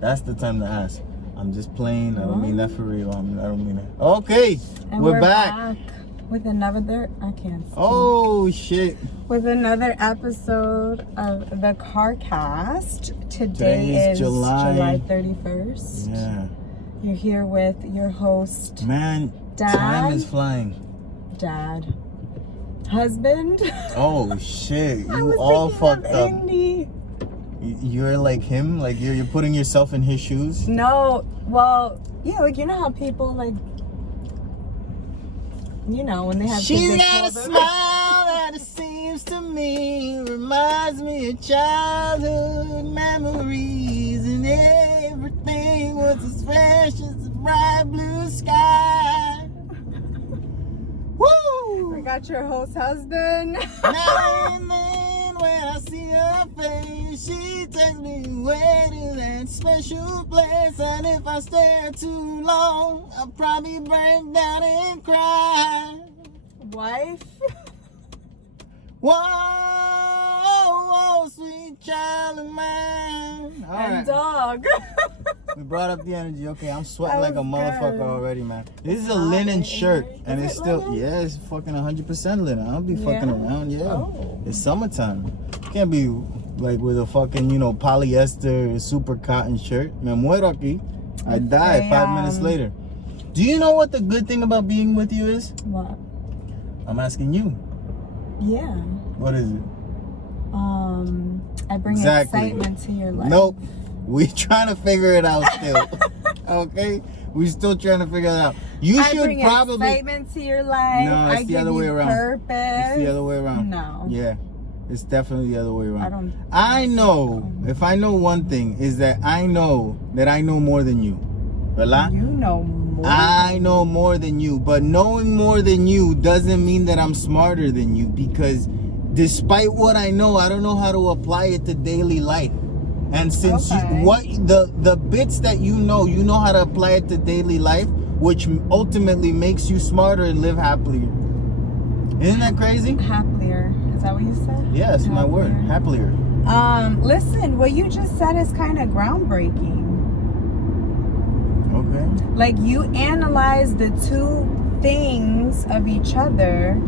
That's the time to ask. I'm just playing. I don't mean that for real. I don't mean that. Okay, And we're back. With another, I can't speak. Oh, shit. With another episode of the CarCast. Today is July 31st. Yeah. You're here with your host, Man, Dad. time is flying. Dad. Husband. Oh, shit. I You was all thinking of fucked up. Indy. You're like him? Like you're putting yourself in his shoes? No, well, yeah, like you know how people like, you know, when they have She's kids, they got a call them- smile that it seems to me reminds me of childhood memories, and everything was as fresh as the bright blue sky. Woo! I got your host husband. Now and then when I see her face, she takes me away to that special place, and if I stare too long, I'll probably break down and cry. Wife. Whoa, sweet child of mine. All And right. dog. We brought up the energy. Okay, I'm sweating That like a was motherfucker good. already, man. This is a hot linen in shirt, here. and Is it's it still, linen? yeah, it's fucking 100% linen. I don't be fucking Yeah? around, yeah. Oh. It's summertime. Can't be like with a fucking, polyester super cotton shirt. Me muero aquí. I die They, 5 minutes later. Do you know what the good thing about being with you is? What? I'm asking you. Yeah. What is it? I bring Exactly. excitement to your life. Nope. We trying to figure it out still. Okay? We still trying to figure it out. You I should bring probably. excitement to your life. No, it's I the give other way you around. Purpose. It's the other way around. No. Yeah. It's definitely the other way around. I I know, if I know one thing, is that I know more than you. ¿Verdad? You know more. I know more than you, but knowing more than you doesn't mean that I'm smarter than you, because despite what I know, I don't know how to apply it to daily life. And since Okay. the bits that you know how to apply it to daily life, which ultimately makes you smarter and live happier. Isn't that crazy? Happier. Is that what you said? Yeah, it's my word. Happier. Listen, what you just said is kind of groundbreaking. Okay. Like you analyze the two things of each other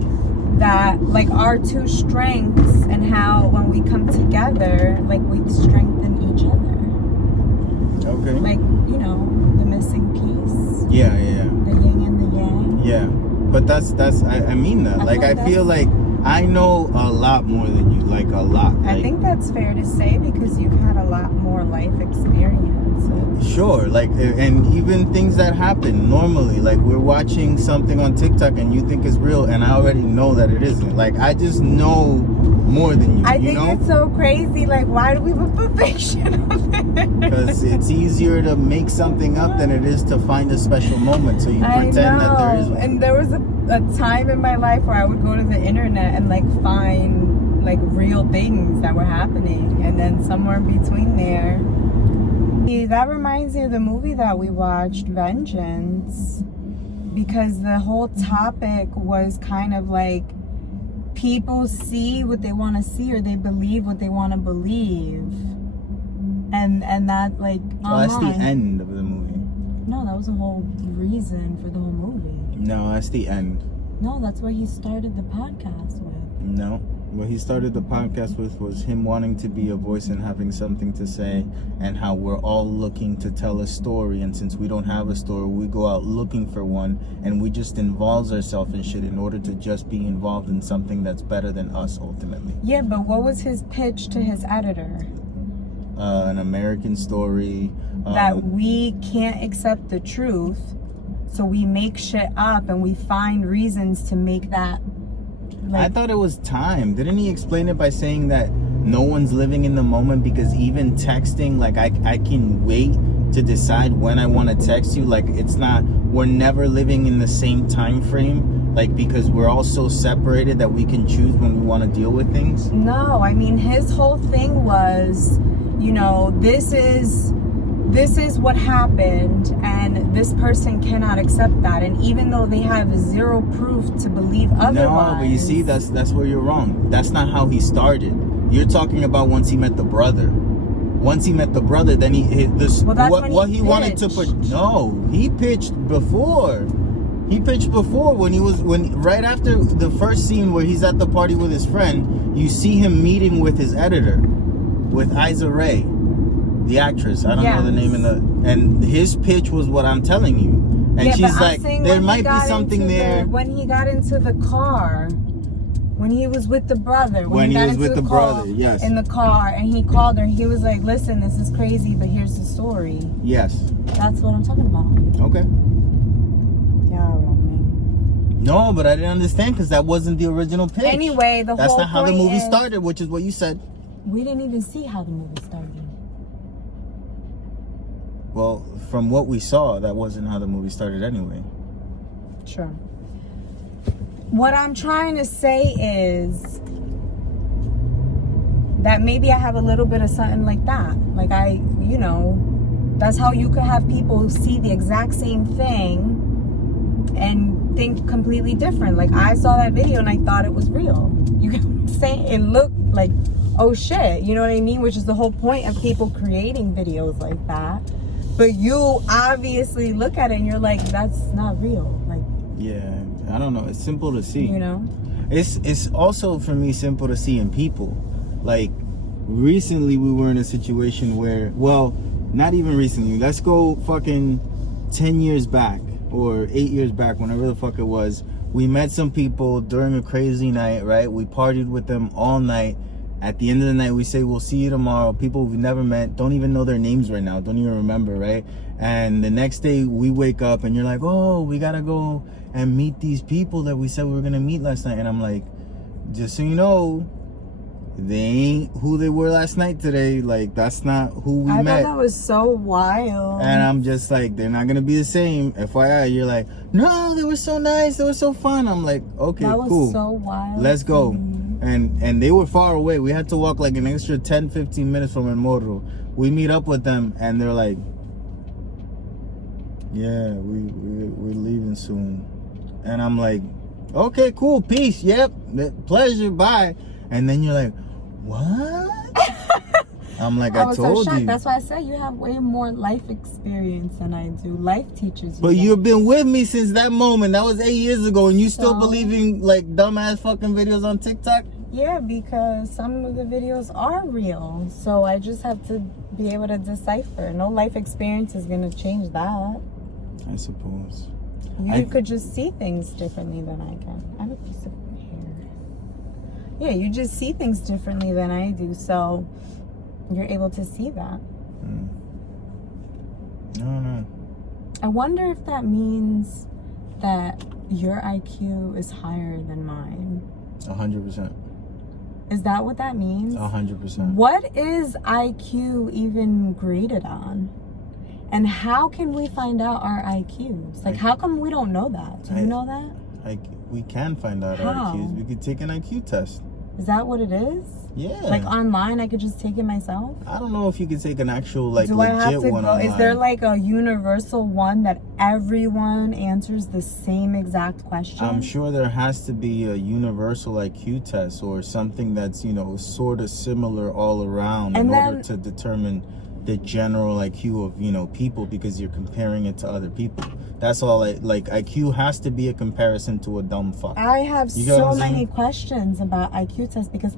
that like our two strengths, and how when we come together, like we strengthen each other. Okay. Like, you know, the missing piece, Yeah. the yin and the yang. Yeah. But that's I mean that. I Like feel I feel like I know a lot more than you. Like a lot. I Like, think that's fair to say because you've had a lot more life experience. sure, like, and even things that happen normally, like we're watching something on TikTok and you think it's real, and I already know that it isn't. Like I just know more than you. I you think know? it's so crazy. Like, why do we put fiction on it? Because it's easier to make something up than it is to find a special moment. So you pretend that there is one. And there was a time in my life where I would go to the internet and like find like real things that were happening, and then somewhere in between there. That reminds me of the movie that we watched, Vengeance, because the whole topic was kind of like people see what they want to see, or they believe what they want to believe, and that like Oh, that's the online. end of the movie. No, that was the whole reason for the whole movie. No, that's the end. No, that's what he started the podcast with. No. What he started the podcast with was him wanting to be a voice and having something to say, and how we're all looking to tell a story, and since we don't have a story, we go out looking for one, and we just involve ourselves in shit in order to just be involved in something that's better than us ultimately. Yeah, but what was his pitch to his editor? An American story. That we can't accept the truth, so we make shit up and we find reasons to make that. I thought it was time. Didn't he explain it by saying that no one's living in the moment, because even texting, like I can wait to decide when I want to text you. Like it's not, we're never living in the same time frame, like because we're all so separated that we can choose when we want to deal with things. No, I mean his whole thing was, you know, this is what happened, and this person cannot accept that, and even though they have zero proof to believe otherwise. No, but you see, that's where you're wrong. That's not how he started. You're talking about once he met the brother. once he met the brother, then what he wanted to put. No, he pitched before. He pitched before right after the first scene where he's at the party with his friend. You see him meeting with his editor, with Issa Rae, the actress. I don't know the name and his pitch was what I'm telling you. And she's like, there might be something there. When he got into the car. When he was with the brother. When he was with the brother, yes. In the car, and he called her. He was like, listen, this is crazy, but here's the story. Yes. That's what I'm talking about. Okay. Yeah, Romy. No, but I didn't understand because that wasn't the original pitch. Anyway, that's not how the movie started, which is what you said. We didn't even see how the movie started. Well, from what we saw, that wasn't how the movie started anyway. Sure. What I'm trying to say is that maybe I have a little bit of something like that. Like that's how you could have people see the exact same thing and think completely different. Like I saw that video and I thought it was real. You get what I'm saying? It looked like, oh shit, you know what I mean? Which is the whole point of people creating videos like that. But you obviously look at it and you're like, that's not real. Like, yeah. I don't know. It's simple to see. You know? It's also for me simple to see in people. Like recently we were in a situation where, well, not even recently. Let's go fucking 10 years back or 8 years back, whenever the fuck it was. We met some people during a crazy night, right? We partied with them all night. At the end of the night, we say, we'll see you tomorrow. People we've never met, don't even know their names right now, don't even remember, right? And the next day we wake up and you're like, oh, we gotta go and meet these people that we said we were gonna meet last night. And I'm like, just so you know, they ain't who they were last night today. Like, that's not who we met. I thought that was so wild. And I'm just like, they're not gonna be the same. FYI, you're like, no, they were so nice, they were so fun. I'm like, okay, that was cool. So wild. Let's go. And they were far away. We had to walk like an extra 10-15 minutes from El Morro. We meet up with them and they're like, yeah, we're leaving soon. And I'm like, okay, cool, peace, yep, pleasure, bye. And then you're like, what? I'm like, I told so shocked. you. That's why I said you have way more life experience than I do. Life teaches you. But you've been with me since that moment. That was 8 years ago, and you still believing like dumbass fucking videos on TikTok? Yeah, because some of the videos are real. So I just have to be able to decipher. No life experience is going to change that. I suppose. You could just see things differently than I can. I have a piece of hair. Yeah, you just see things differently than I do. So you're able to see that. No. I wonder if that means that your IQ is higher than mine. 100%. Is that what that means? 100%. What is IQ even graded on? And how can we find out our IQs? Like, how come we don't know that? Do you know that? We can find out our IQs. We could take an IQ test. Is that what it is? Yeah. Like online, I could just take it myself? I don't know if you could take an actual, like, Do I have legit to one go? online. Is there like a universal one that everyone answers the same exact question? I'm sure there has to be a universal IQ test or something that's, you know, sort of similar all around in order to determine the general IQ of, you know, people, because you're comparing it to other people. That's all. Like IQ has to be a comparison to a dumb fuck. I have so many questions about IQ tests, because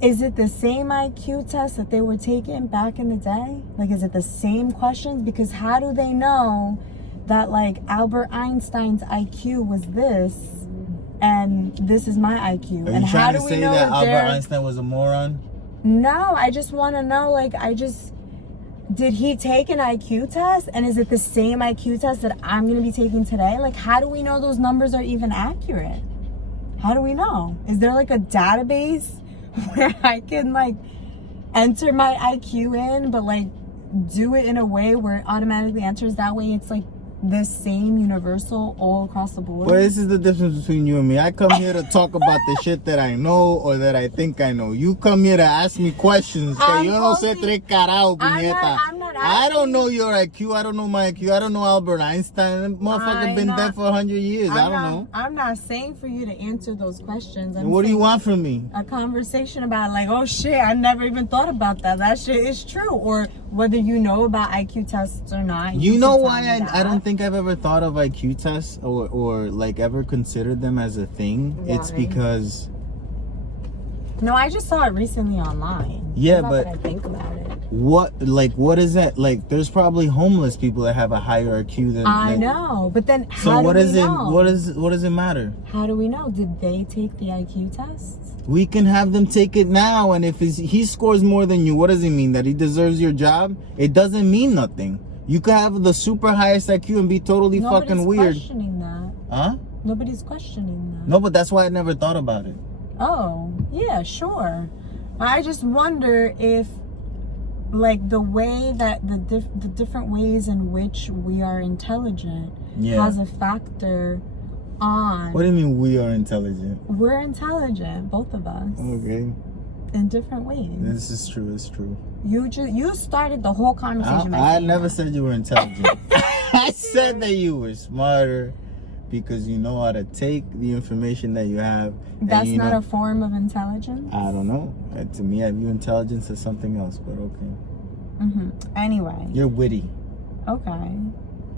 is it the same IQ test that they were taking back in the day? Like, is it the same questions? Because how do they know that, like, Albert Einstein's IQ was this and this is my IQ? Are you trying to say that Albert Einstein was a moron? No, I just want to know, like, did he take an IQ test? And is it the same IQ test that I'm going to be taking today? Like, how do we know those numbers are even accurate? How do we know? Is there like a database where I can like enter my IQ in, but like do it in a way where it automatically enters? That way it's like the same universal all across the board. Well, this is the difference between you and me. I come here to talk about the shit that I know or that I think I know. You come here to ask me questions. I'm yo no sé tres carajo, puñeta. I'm not I don't know your IQ. I don't know my IQ. I don't know Albert Einstein. That motherfucker been dead for 100 years. I don't know. I'm not saying for you to answer those questions. What do you want from me? A conversation about like, oh shit, I never even thought about that. That shit is true. Or whether you know about IQ tests or not. You know why I don't think I've ever thought of IQ tests or like ever considered them as a thing? Why? It's because... No, I just saw it recently online. Yeah, but I think about it. What is that? Like, there's probably homeless people that have a higher IQ than... I know, but then so what does it matter? How do we know? Did they take the IQ tests? We can have them take it now, and if he scores more than you, what does it mean? That he deserves your job? It doesn't mean nothing. You could have the super highest IQ and be totally fucking weird. Nobody's questioning that. Huh? Nobody's questioning that. No, but that's why I never thought about it. Oh, yeah, sure. I just wonder if, like, the way that the different ways in which we are intelligent has a factor on... What do you mean we are intelligent? We're intelligent, both of us. Okay. In different ways. This is true, it's true. You started the whole conversation. I never said you were intelligent. I said that you were smarter because you know how to take the information that you have. That's not a form of intelligence? I don't know. To me, I view intelligence as something else, but okay. Anyway. You're witty. Okay.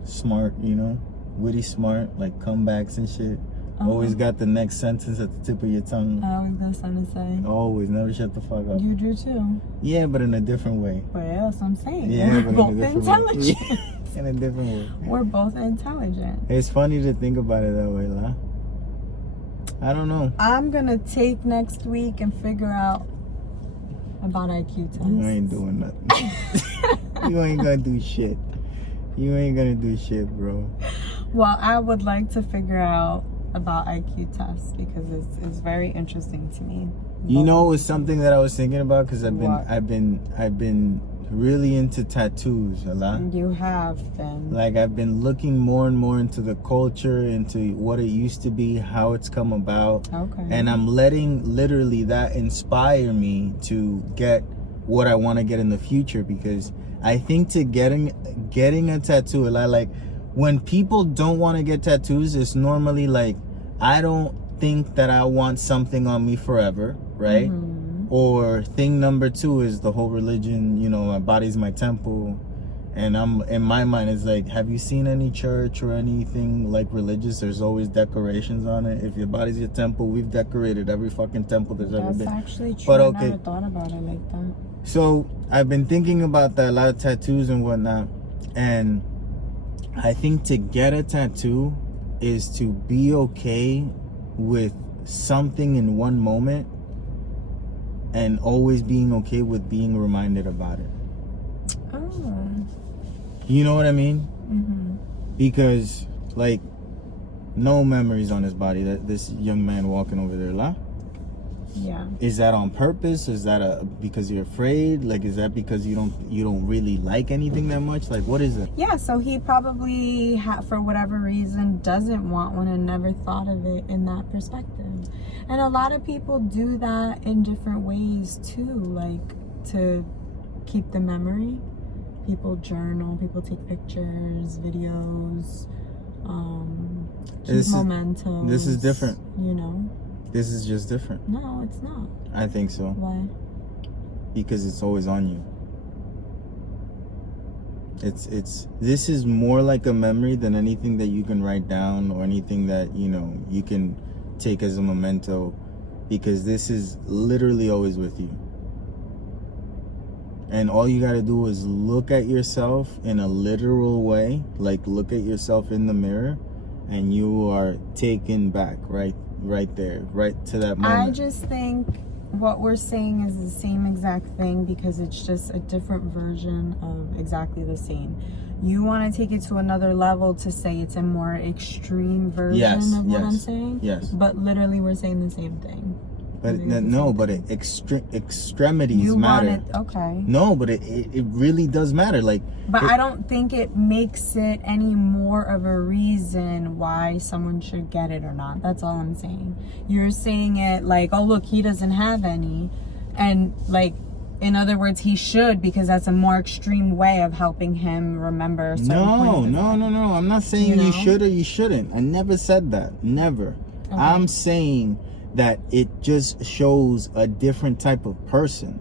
Smart, you know? Witty, smart, like comebacks and shit. Always got the next sentence at the tip of your tongue. I always got something to say. Always, never shut the fuck up. You do too. Yeah, but in a different way. Well, that's what I'm saying. Yeah, we're both intelligent. In a different way. We're both intelligent. It's funny to think about it that way, La. I don't know. I'm gonna take next week and figure out about IQ tests. You ain't doing nothing. You ain't gonna do shit. You ain't gonna do shit, bro. Well, I would like to figure out about IQ tests because it's very interesting to me. You know, it's something that I was thinking about because I've been really into tattoos a lot. You have been. Like, I've been looking more and more into the culture, into what it used to be, how it's come about. Okay. And I'm letting literally that inspire me to get what I want to get in the future, because I think to getting a tattoo, like when people don't want to get tattoos, it's normally like, I don't think that I want something on me forever, right? Or thing number two is the whole religion, you know, my body's my temple. And I'm, in my mind, it's like, have you seen any church or anything like religious? There's always decorations on it. If your body's your temple, we've decorated every fucking temple there's ever been. That's actually true. But okay. I never thought about it like that. So I've been thinking about that, a lot of tattoos and whatnot. And I think to get a tattoo is to be okay with something in one moment and always being okay with being reminded about it. Oh. You know what I mean? Because, like, no memories on his body. That this young man walking over there, la? Yeah. Is that on purpose? Is that because you're afraid? Like, is that because you don't really like anything that much? Like, what is it? Yeah, so he probably, for whatever reason, doesn't want one and never thought of it in that perspective. And a lot of people do that in different ways too, like to keep the memory. People journal, people take pictures, videos, keep mementos. This is different. You know? This is just different. No, it's not. I think so. Why? Because it's always on you. This is more like a memory than anything that you can write down or anything that, you know, you can take as a memento, because this is literally always with you. And all you got to do is look at yourself in a literal way, like look at yourself in the mirror, and you are taken back right there, right to that moment. I just think what we're saying is the same exact thing because it's just a different version of exactly the same. You want to take it to another level to say it's a more extreme version of what I'm saying? Yes. But literally we're saying the same thing. But no, but extremities matter. Okay. No, but it really does matter. Like, but I don't think it makes it any more of a reason why someone should get it or not. That's all I'm saying. You're saying it like, oh look, he doesn't have any, and like in other words, he should, because that's a more extreme way of helping him remember a certain point in his life. No. I'm not saying you should or you shouldn't. I never said that. Never. Okay. I'm saying that it just shows a different type of person.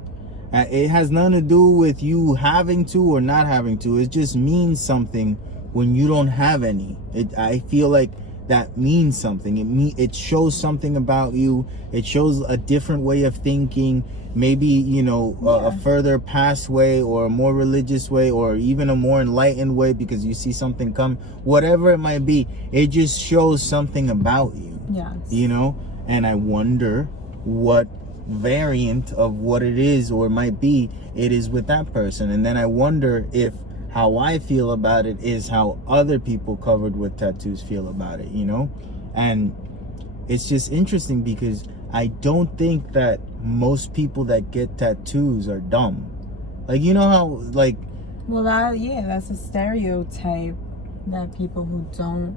It has nothing to do with you having to or not having to. It just means something when you don't have any. I feel like that means something. It shows something about you. It shows a different way of thinking. Maybe, you know, a further past way, or a more religious way, or even a more enlightened way, because you see something come. Whatever it might be, it just shows something about you. Yes. You know? And I wonder what variant of what it is or might be it is with that person. And then I wonder if how I feel about it is how other people covered with tattoos feel about it, you know? And it's just interesting because I don't think that most people that get tattoos are dumb. Like, you know how, like... Well, that's a stereotype that people who don't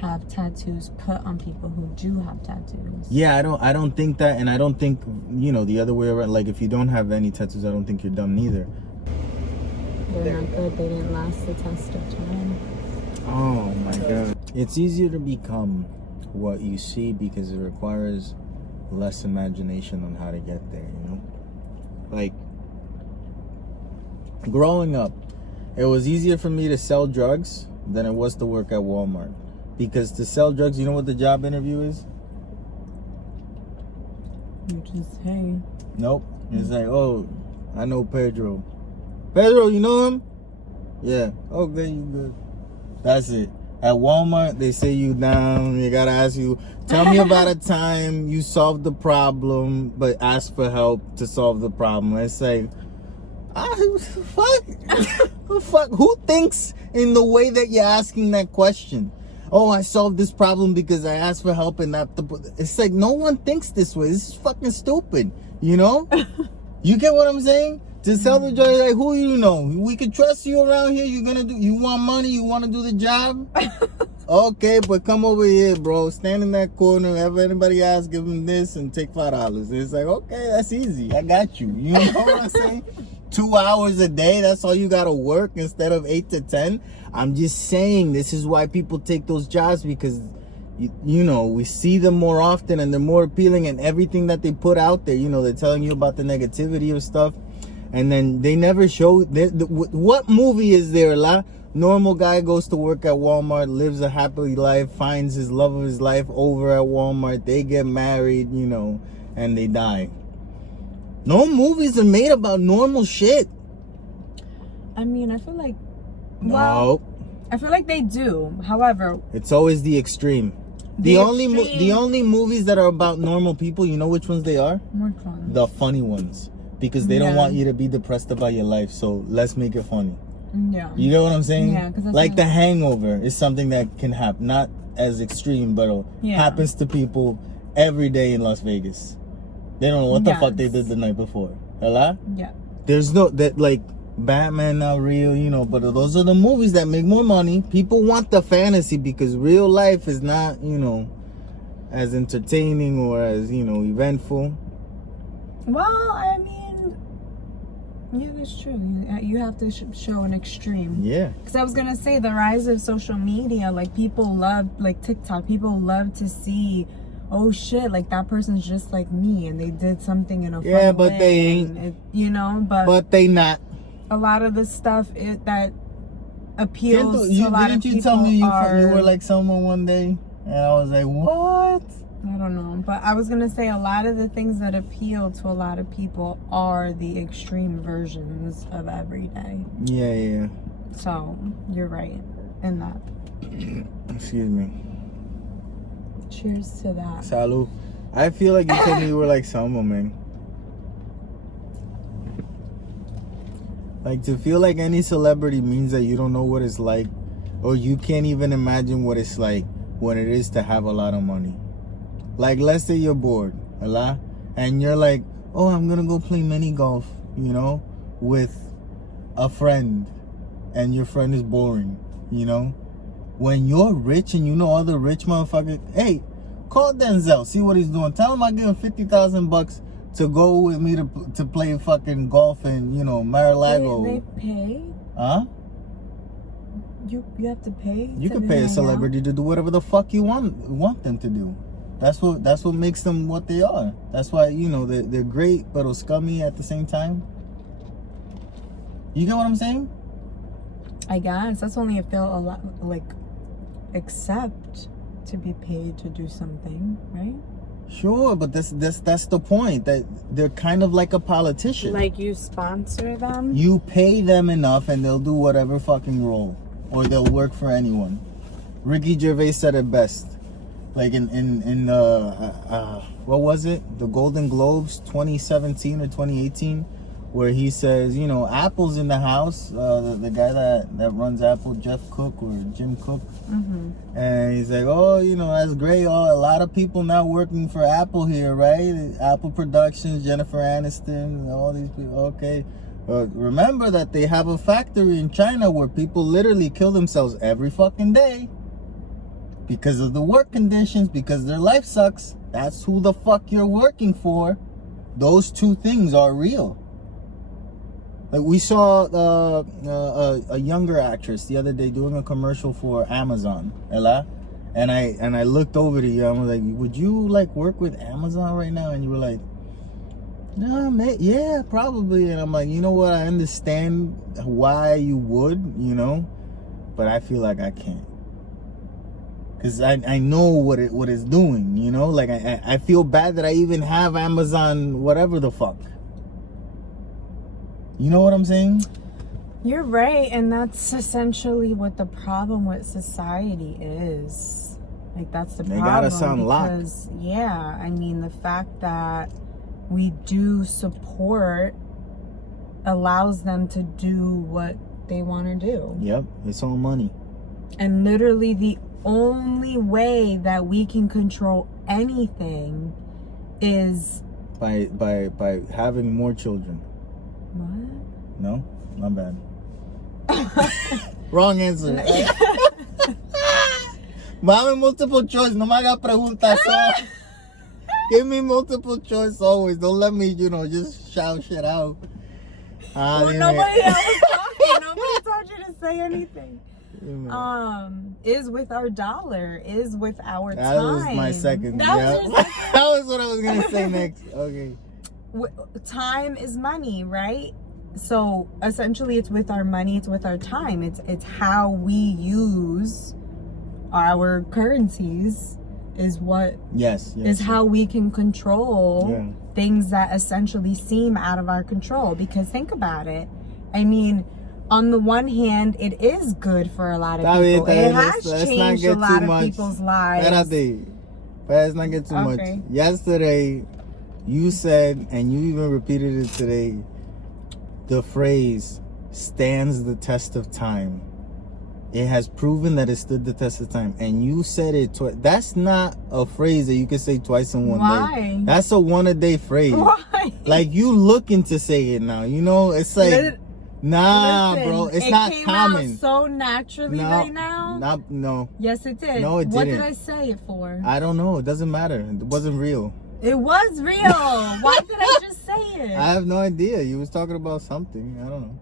have tattoos put on people who do have tattoos. Yeah, I don't think that, and I don't think, you know, the other way around. Like, if you don't have any tattoos, I don't think you're dumb neither. They're not good. They didn't last the test of time. Oh my God. It's easier to become what you see because it requires less imagination on how to get there, you know? Like, growing up, it was easier for me to sell drugs than it was to work at Walmart. Because to sell drugs, you know what the job interview is? You just, hey. Nope. It's like, oh, I know Pedro. Pedro, you know him? Yeah. Okay, you good. That's it. At Walmart, they sit you down. They gotta ask you, tell me about a time you solved the problem, but ask for help to solve the problem. It's like, fuck. Who thinks in the way that you're asking that question? Oh, I solved this problem because I asked for help and not the... It's like, no one thinks this way. This is fucking stupid, you know? You get what I'm saying? To sell the job, like, who you know? We can trust you around here. You want money? You want to do the job? Okay, but come over here, bro. Stand in that corner. Have anybody ask, give them this and take $5. It's like, okay, that's easy. I got you. You know what I'm saying? 2 hours a day, that's all you gotta work instead of 8 to 10. I'm just saying, this is why people take those jobs, because you know, we see them more often and they're more appealing, and everything that they put out there, you know, they're telling you about the negativity of stuff, and then they never show what movie is there? Normal guy goes to work at Walmart, lives a happy life, finds his love of his life over at Walmart, they get married, you know, and they die. No movies are made about normal shit. I mean, I feel like... No. I feel like they do. However... It's always the extreme. The only movies that are about normal people, you know which ones they are? Which ones? The funny ones. Because they don't want you to be depressed about your life, so let's make it funny. Yeah. You get what I'm saying? Yeah. Like The Hangover is something that can happen. Not as extreme, but happens to people every day in Las Vegas. They don't know what the fuck they did the night before. Hello? Yeah. There's no, that like, Batman not real, you know, but those are the movies that make more money. People want the fantasy because real life is not, you know, as entertaining or as, you know, eventful. Well, I mean, yeah, that's true. You have to show an extreme. Yeah. Because I was going to say, the rise of social media, like, people love, like TikTok, people love to see, oh shit, like that person's just like me and they did something in a fun but way, they ain't. You know, but they not. A lot of the stuff that appeals to a lot of people. Didn't you tell me you were like someone one day? And I was like, what? I don't know. But I was going to say, a lot of the things that appeal to a lot of people are the extreme versions of everyday. Yeah. So, you're right in that. Excuse me. Cheers to that. Salud. I feel like you told me you were like someone, man. Like, to feel like any celebrity means that you don't know what it's like, or you can't even imagine what it's like when it is to have a lot of money. Like, let's say you're bored, and you're like, oh, I'm gonna go play mini golf, you know, with a friend, and your friend is boring, you know. When you're rich and you know other rich motherfuckers, hey, call Denzel, see what he's doing. Tell him I give him $50,000 to go with me to play fucking golf in, Mar-a-Lago. They pay? Huh? You have to pay? You could pay a celebrity to do whatever the fuck you want them to do. That's what makes them what they are. That's why, they're great but scummy at the same time. You get what I'm saying? I guess. That's only if they'll accept to be paid to do something, right? Sure, but that's the point, that they're kind of like a politician. Like you sponsor them? You pay them enough and they'll do whatever fucking role, or they'll work for anyone. Ricky Gervais said it best. Like in what was it? The Golden Globes 2017 or 2018, where he says, Apple's in the house. The guy that runs Apple, Jeff Cook or Jim Cook. Mm-hmm. And he's like, that's great. A lot of people now working for Apple here, right? Apple Productions, Jennifer Aniston, all these people. Okay. Remember that they have a factory in China where people literally kill themselves every fucking day because of the work conditions, because their life sucks. That's who the fuck you're working for. Those two things are real. Like we saw a younger actress the other day doing a commercial for Amazon, Ella, and I looked over to you. I was like, would you work with Amazon right now? And you were like, no, mate, yeah, probably. And I'm like, you know what? I understand why you would, but I feel like I can't. Because I know what it's doing, I feel bad that I even have Amazon, whatever the fuck. You know what I'm saying? You're right, and that's essentially what the problem with society is. That's the problem. They gotta sound because, locked. Yeah, I mean, the fact that we do support allows them to do what they want to do. Yep, it's all money. And literally the only way that we can control anything is by having more children. What? No? My bad. Wrong answer. Mame multiple choice. No me haga preguntas. So give me multiple choice always. Don't let me, just shout shit out. Well, nobody else was talking. Nobody told you to say anything. Is with our dollar, is with our time. That was my second. That was what I was going to say next. Okay. Time is money, right? So essentially it's with our money, it's with our time. It's how we use our currencies is what is how we can control things that essentially seem out of our control. Because think about it. I mean, on the one hand, it is good for a lot of people. It has changed a lot of people's lives. Let's not get too much. Yesterday, you said, and you even repeated it today, the phrase stands the test of time. It has proven that it stood the test of time. And you said it twice. That's not a phrase that you can say twice in one day. That's a one-a-day phrase. Why? You looking to say it now. It's like... Listen, bro, it's not common. It came out so naturally right now. No. Yes, it did. No, it didn't. What did I say it for? I don't know. It doesn't matter. It wasn't real. It was real. Why did I just say it? I have no idea. You was talking about something. I don't know.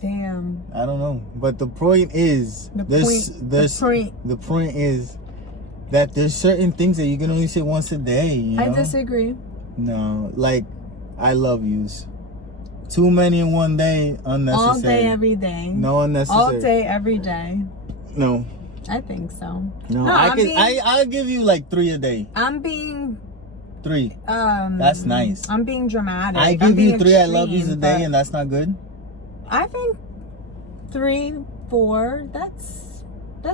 Damn. I don't know. But the point is, the point is that there's certain things that you can only say once a day. I disagree. No, I love yous. Too many in one day, unnecessary. All day, every day. No, unnecessary. All day, every day. No. I think so. No, I'll give you 3 a day. I'm being 3. That's nice. I'm being dramatic. I give you 3 I love yous a day, and that's not good? I think 3, 4, that's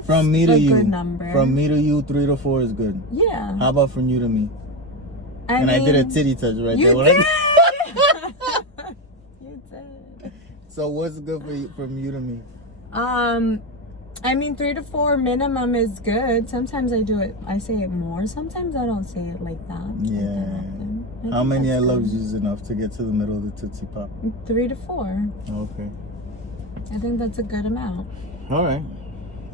from me to a you. Good number. From me to you, 3 to 4 is good. Yeah. How about from you to me? I did a titty touch right you there. Did. You did. So what's good from you to me? I mean, 3 to 4 minimum is good. Sometimes I say it more. Sometimes I don't say it like that. Yeah. How many I love you is enough to get to the middle of the Tootsie Pop? 3 to 4. Okay. I think that's a good amount. All right.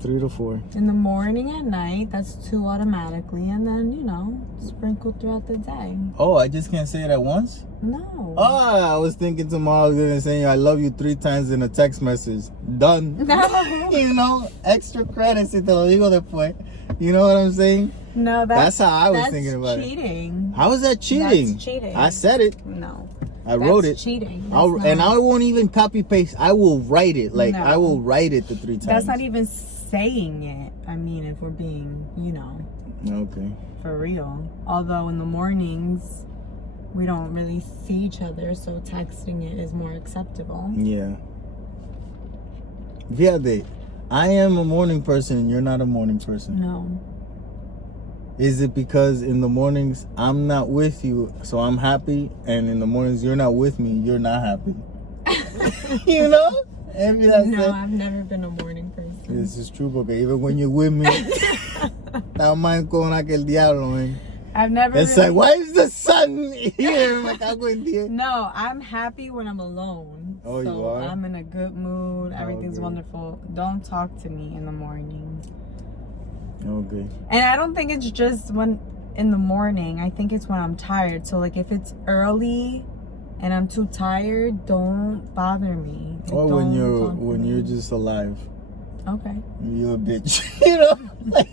3 to 4. In the morning and night, that's 2 automatically. And then, sprinkled throughout the day. Oh, I just can't say it at once? No. Oh, I was thinking tomorrow I was going to say I love you 3 times in a text message. Done. No. Extra credits si te lo digo después. You know what I'm saying? No, that's how I was thinking about cheating. it. How is that cheating? That's cheating. I said it. No. I wrote it. That's cheating. And I won't even copy paste. I will write it. Like, No. I will write it the 3 times. That's not even saying it. I mean, if we're being, Okay. for real. Although in the mornings, we don't really see each other, so texting it is more acceptable. Yeah. Fíjate, I am a morning person and you're not a morning person. No. Is it because in the mornings I'm not with you, so I'm happy, and in the mornings you're not with me, you're not happy? No, I've never been a morning person. This is true, porque even when you're with me, está más con aquel diablo, man. I've never. It's like, why is the sun here? Me cago en diez. No, I'm happy when I'm alone. Oh, so you are? I'm in a good mood. Everything's Okay. wonderful. Don't talk to me in the morning. Okay. And I don't think it's just when in the morning. I think it's when I'm tired. So like if it's early and I'm too tired, don't bother me. Like, Or don't talk to when me. you're just alive, Okay. you're a bitch. Like,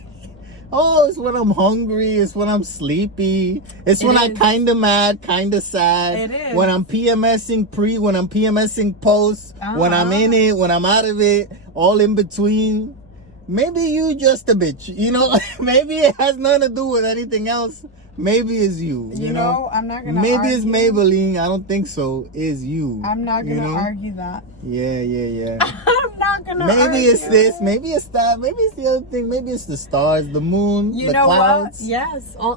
it's when I'm hungry. It's when I'm sleepy. It's It when I'm is. kind of mad, kind of sad. It is. When I'm PMSing when I'm PMSing post, when I'm in it, when I'm out of it, all in between. Maybe you just a bitch, Maybe it has nothing to do with anything else. Maybe it's you, You know, I'm not gonna Maybe argue. it's Maybelline. I don't think so. It's you. I'm not gonna argue that. Yeah. I'm not gonna Maybe argue. it's this. Maybe it's that. Maybe it's the other thing. Maybe it's the stars, the moon, You the know clouds. what? Yes. All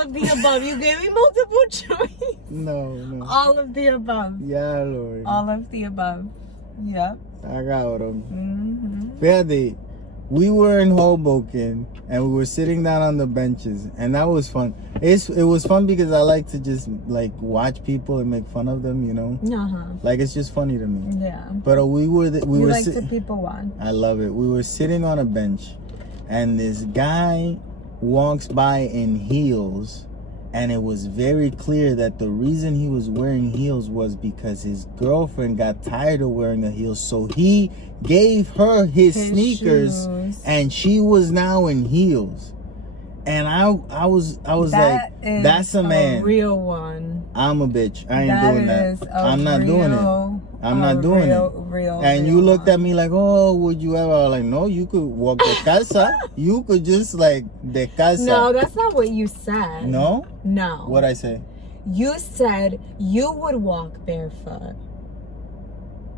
of the above. You gave me multiple choice. No. All of the above. Yeah, Lord. All of the above. Yep. Cabrón. Mm-hmm. Fíjate, we were in Hoboken and we were sitting down on the benches, and that was fun. It was fun because I like to just like watch people and make fun of them, Uh-huh. Like it's just funny to me. Yeah. But we were You like to people watch. I love it. We were sitting on a bench, and this guy walks by in heels, and it was very clear that the reason he was wearing heels was because his girlfriend got tired of wearing the heels, so he gave her his sneakers, shoes. and she was now in heels. And I was That like, is that's a man. real one. I'm a bitch. I ain't That doing is that. a I'm not doing it. I'm not doing it. Real. And you looked at me like, oh, would you ever? I was like, no, you could walk descalza. You could just like descalza. No, that's not what you said. No? No. What'd I say? You said you would walk barefoot.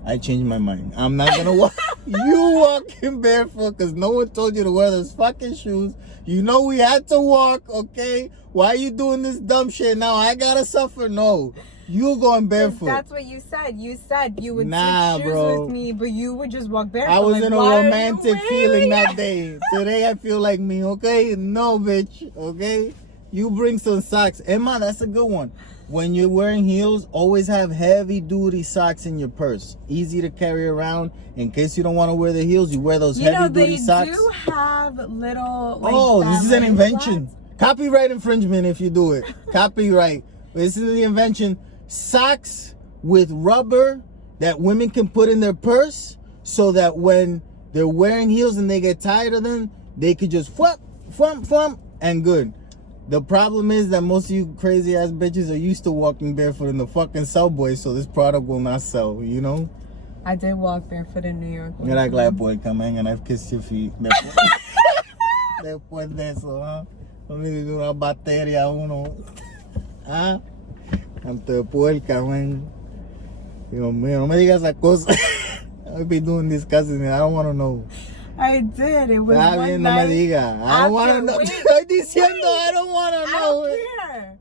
I changed my mind. I'm not gonna walk. You walking barefoot because no one told you to wear those fucking shoes. You know we had to walk, okay? Why are you doing this dumb shit now? I gotta suffer? No. You going barefoot. That's what you said. You said you would Nah, switch shoes bro. with me, but you would just walk barefoot. I was like, in a why are you romantic feeling wearing that it? day. Today I feel like me, okay? No, bitch, okay? You bring some socks. Emma, that's a good one. When you're wearing heels, always have heavy duty socks in your purse. Easy to carry around. In case you don't want to wear the heels, you wear those heavy duty socks. They do have little. Like, Oh, this is an ballet invention. flats. Copyright infringement if you do it. Copyright. This is the invention. Socks with rubber that women can put in their purse so that when they're wearing heels and they get tired of them, they could just flump, and good. The problem is that most of you crazy ass bitches are used to walking barefoot in the fucking subway, so this product will not sell, I did walk barefoot in New York. You're like la puerca, man, and I've kissed your feet. Después de eso, ¿ah? No necesito una bacteria, uno. ¿Ah? Tanto de puerca, man. Dios mío, no me digas esa cosa. I'll be doing this cousin, I don't want to know. I did. It was Está one bien, no night. me diga. I don't want to know. Wait. Estoy diciendo, I don't want to I know. don't care.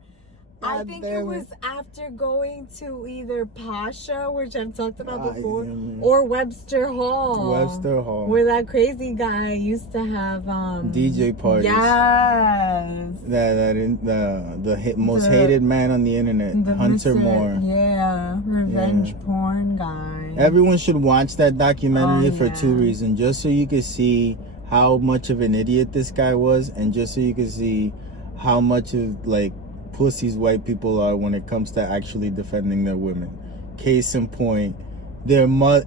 I God think damn it it. was after going to either Pasha, which I've talked about Ay, before, Dios mío. or Webster Hall. Webster Hall. Where that crazy guy used to have DJ parties. Yes. The most The- hated man on the internet, The Hunter Mr. Moore. Yeah, revenge Yeah. porn guy. Everyone should watch that documentary for yeah. 2 reasons. Just so you can see how much of an idiot this guy was, and just so you can see how much of like pussies white people are when it comes to actually defending their women. Case in point, their mother,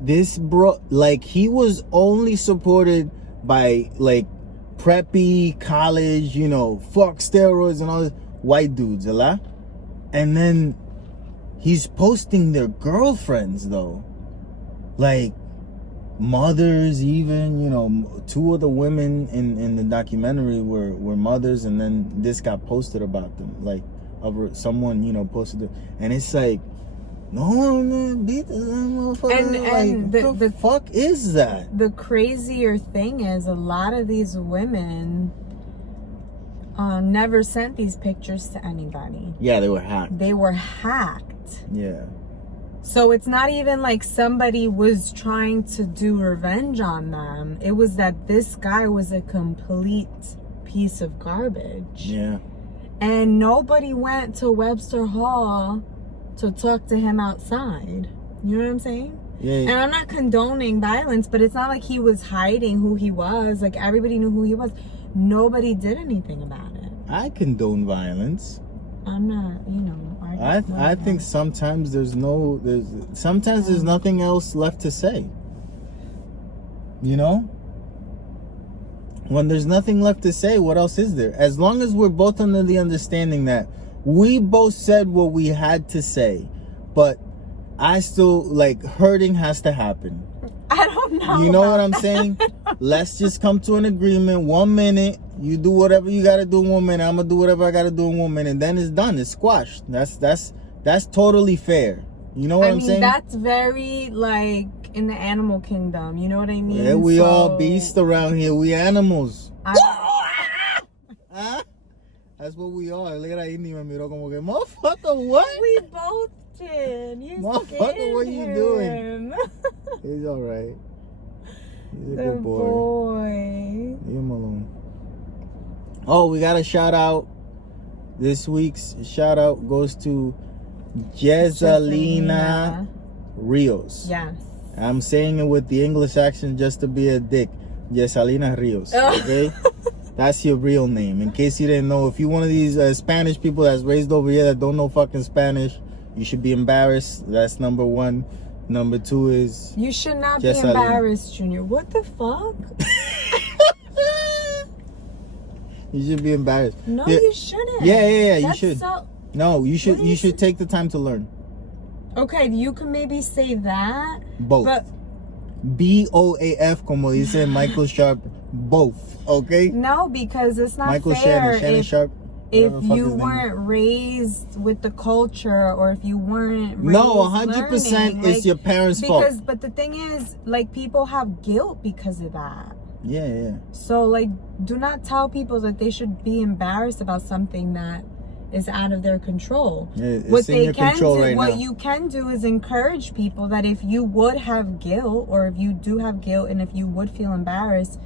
this bro, like he was only supported by like preppy college, you know, fuck steroids and all this white dudes a lot. And then he's posting their girlfriends though, like mothers, even, you know, 2 of the women in the documentary were mothers, and then this got posted about them, like someone, you know, posted it, and it's like, no one beat this motherfucker. And like, the fuck is that? The crazier thing is, a lot of these women never sent these pictures to anybody. Yeah, they were hacked. They were hacked. Yeah. So it's not even like somebody was trying to do revenge on them. It was that this guy was a complete piece of garbage. Yeah. And nobody went to Webster Hall to talk to him outside. You know what I'm saying? Yeah. And I'm not condoning violence, but it's not like he was hiding who he was. Like, everybody knew who he was. Nobody did anything about it. I condone violence. I'm not, you know. I think sometimes there's nothing else left to say. You know? When there's nothing left to say, what else is there? As long as we're both under the understanding that we both said what we had to say, but I still, like, hurting has to happen. I don't know. You know what I'm saying? Let's just come to an agreement. 1 minute, you do whatever you gotta do in 1 minute. I'm gonna do whatever I gotta do in 1 minute. And then it's done. It's squashed. That's totally fair. You know what I'm saying? That's very like in the animal kingdom. You know what I mean? Yeah, we all beasts around here. We animals. Huh? That's what we are. Look at that. Indy me miró como que, motherfucker, what? We both did. You Motherfucker, what are you doing? He's alright. He's a good boy. Leave him alone. Oh, we got a shout out. This week's shout out goes to Jesalina Rios. Yes. I'm saying it with the English accent just to be a dick. Jesalina Rios. Okay? That's your real name. In case you didn't know, if you're one of these Spanish people that's raised over here that don't know fucking Spanish, you should be embarrassed. That's number 1. Number 2 is... You should not Jesalina. be embarrassed, Junior. What the fuck? You should be embarrassed. No, yeah. you shouldn't. Yeah, you That's should. So... No, you should take the time to learn. Okay, you can maybe say that. Both. But... BOAF, como dice Michael Sharp. Both, okay? No, because it's not Michael fair. Shannon Sharp. If you weren't raised with the culture, or if you weren't raised No, 100% it's your parents' fault. But the thing is, like, people have guilt because of that. Yeah. So, like, do not tell people that they should be embarrassed about something that is out of their control. Yeah, it's in your control right now. What you can do is encourage people that if you would have guilt, or if you do have guilt, and if you would feel embarrassed,